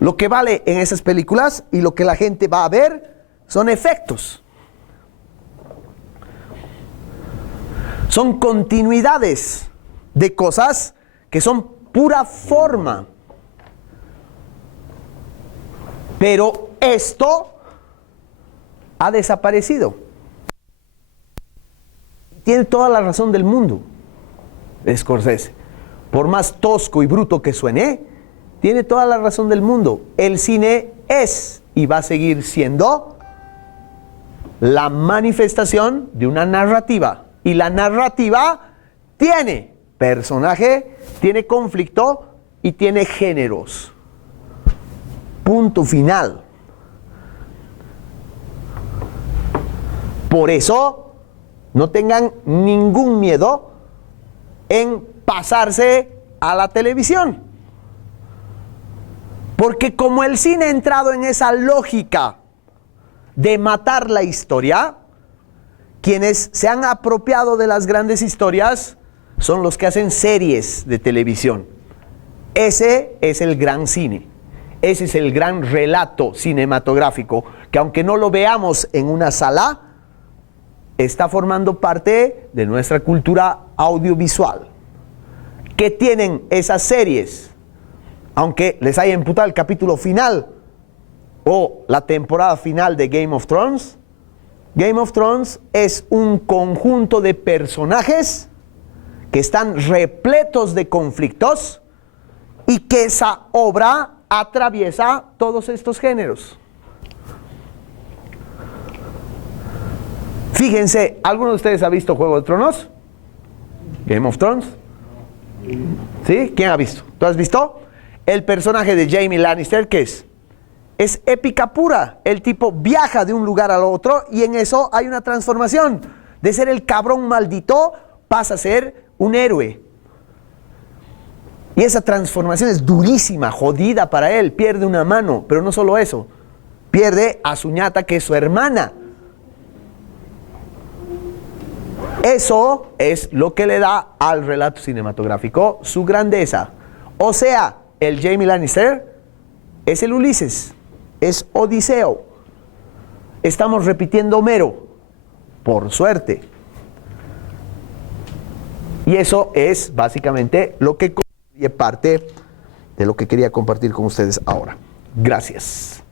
Lo que vale en esas películas y lo que la gente va a ver son efectos. Son continuidades de cosas que son pura forma. Pero esto ha desaparecido. Tiene toda la razón del mundo, Scorsese. Por más tosco y bruto que suene, tiene toda la razón del mundo. El cine es y va a seguir siendo la manifestación de una narrativa. Y la narrativa tiene personaje, tiene conflicto y tiene géneros. Punto final. Por eso, no tengan ningún miedo en pasarse a la televisión. Porque como el cine ha entrado en esa lógica de matar la historia, quienes se han apropiado de las grandes historias son los que hacen series de televisión. Ese es el gran cine. Ese es el gran relato cinematográfico, que aunque no lo veamos en una sala, está formando parte de nuestra cultura audiovisual. ¿Qué tienen esas series? Aunque les haya imputado el capítulo final o la temporada final de Game of Thrones, Game of Thrones es un conjunto de personajes que están repletos de conflictos y que esa obra atraviesa todos estos géneros. Fíjense, ¿alguno de ustedes ha visto Juego de Tronos? Game of Thrones. ¿Sí? ¿Quién ha visto? ¿Tú has visto? El personaje de Jaime Lannister, ¿qué es? Es épica pura. El tipo viaja de un lugar al otro y en eso hay una transformación. De ser el cabrón maldito pasa a ser un héroe. Y esa transformación es durísima, jodida para él. Pierde una mano, pero no solo eso. Pierde a su ñata, que es su hermana. Eso es lo que le da al relato cinematográfico su grandeza. O sea, el Jaime Lannister es el Ulises, es Odiseo. Estamos repitiendo Homero, por suerte. Y eso es básicamente lo que constituye parte de lo que quería compartir con ustedes ahora. Gracias.